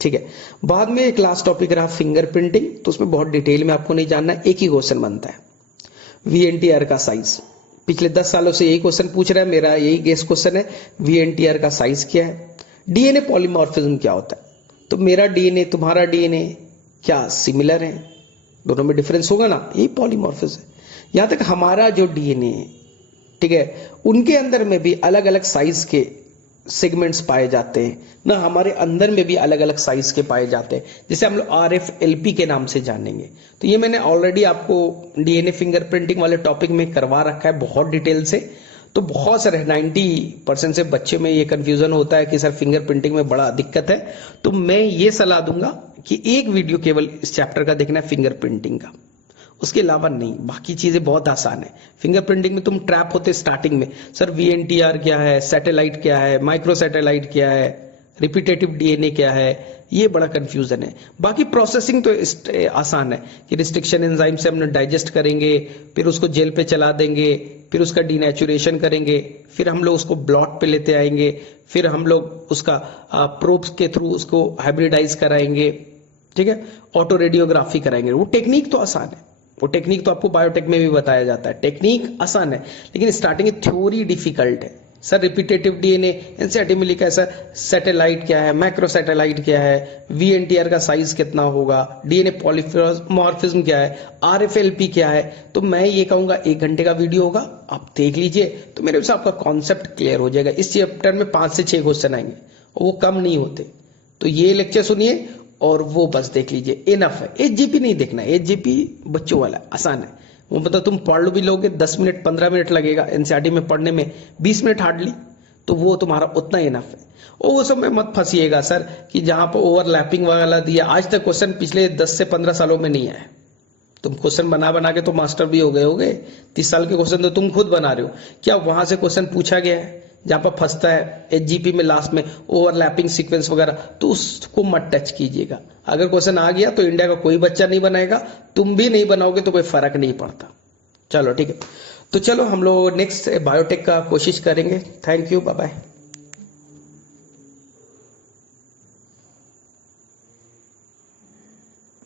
ठीक है, बाद में एक लास्ट टॉपिक रहा फिंगरप्रिंटिंग, तो उसमें बहुत डिटेल में आपको नहीं जानना है, एक ही क्वेश्चन बनता है, VNTR का साइज। पिछले 10 सालों से यही क्वेश्चन पूछ रहा है, मेरा यही गेस क्वेश्चन है, VNTR का साइज क्या है। डीएनए पॉलीमॉर्फिज्म क्या होता है, तो मेरा डीएनए तुम्हारा डीएनए क्या सिमिलर है, दोनों में डिफरेंस होगा ना, यही पॉलीमॉर्फिज्म है। यहां तक हमारा जो डीएनए, ठीक है, उनके अंदर में भी अलग अलग साइज के सेगमेंट्स पाए जाते हैं ना, हमारे अंदर में भी अलग अलग साइज के पाए जाते हैं, जिसे हम लोग RFLP के नाम से जानेंगे। तो ये मैंने ऑलरेडी आपको डीएनए फिंगरप्रिंटिंग वाले टॉपिक में करवा रखा है बहुत डिटेल से। तो बहुत सारे 90% से बच्चे में ये कंफ्यूजन होता है कि सर फिंगरप्रिंटिंग में बड़ा दिक्कत है। तो मैं ये सलाह दूंगा कि एक वीडियो केवल इस चैप्टर का देखना है, फिंगरप्रिंटिंग का, उसके अलावा नहीं। बाकी चीजें बहुत आसान है। फिंगरप्रिंटिंग में तुम ट्रैप होते स्टार्टिंग में, सर VNTR क्या है, सैटेलाइट क्या है, माइक्रो सैटेलाइट क्या है, रिपीटेटिव डीएनए क्या है, ये बड़ा कंफ्यूजन है। बाकी प्रोसेसिंग तो आसान है कि रिस्ट्रिक्शन एंजाइम से हम डाइजेस्ट करेंगे, फिर उसको जेल पे चला देंगे, फिर उसका डीनेचुरेशन करेंगे, फिर हम लोग उसको ब्लॉट पे लेते आएंगे, फिर हम लोग उसका प्रोब्स के थ्रू उसको हाइब्रिडाइज कराएंगे। ठीक है, ऑटो रेडियोग्राफी कराएंगे। वो टेक्निक तो आसान है, वो टेक्निक तो आपको बायोटेक में भी बताया जाता है, टेक्निक आसान है, लेकिन स्टार्टिंग की थ्योरी डिफिकल्ट है। सर रिपीटेटिव डीएनए एनसीईआरटी में लिखा है, सर सैटेलाइट क्या है, माइक्रो सैटेलाइट क्या है, VNTR का साइज कितना होगा, डीएनए पॉलीमॉर्फिज्म क्या है, RFLP क्या है। तो मैं ये कहूंगा 1 घंटे का वीडियो होगा, आप देख लीजिए, तो मेरे से आपका कॉन्सेप्ट क्लियर हो जाएगा। इस चैप्टर में 5 से 6 क्वेश्चन आएंगे और वो कम नहीं होते। तो ये लेक्चर सुनिए और वो बस देख लीजिए, इनफ है। HGP नहीं देखना, HGP बच्चों वाला आसान है, वो मतलब तुम पढ़ लो भी लोगे 10 मिनट 15 मिनट लगेगा, एनसीईआरटी में पढ़ने में 20 मिनट हार्डली, तो वो तुम्हारा उतना इनफ है। और वो सब में मत फंसिएगा सर कि जहां पर ओवरलैपिंग वाला दिया, आज तक क्वेश्चन पिछले 10 से 15 सालों में नहीं आया। तुम क्वेश्चन बना बना के तो मास्टर भी हो गए होगे, 30 साल के क्वेश्चन तो तुम खुद बना रहे हो, क्या वहां से क्वेश्चन पूछा गया है जहां पर फंसता है HGP में लास्ट में ओवरलैपिंग सीक्वेंस वगैरह, तो उसको मत टच कीजिएगा। अगर क्वेश्चन आ गया तो इंडिया का कोई बच्चा नहीं बनाएगा, तुम भी नहीं बनाओगे तो कोई फर्क नहीं पड़ता। चलो ठीक है, तो चलो हम लोग नेक्स्ट बायोटेक का कोशिश करेंगे। Thank you, bye bye.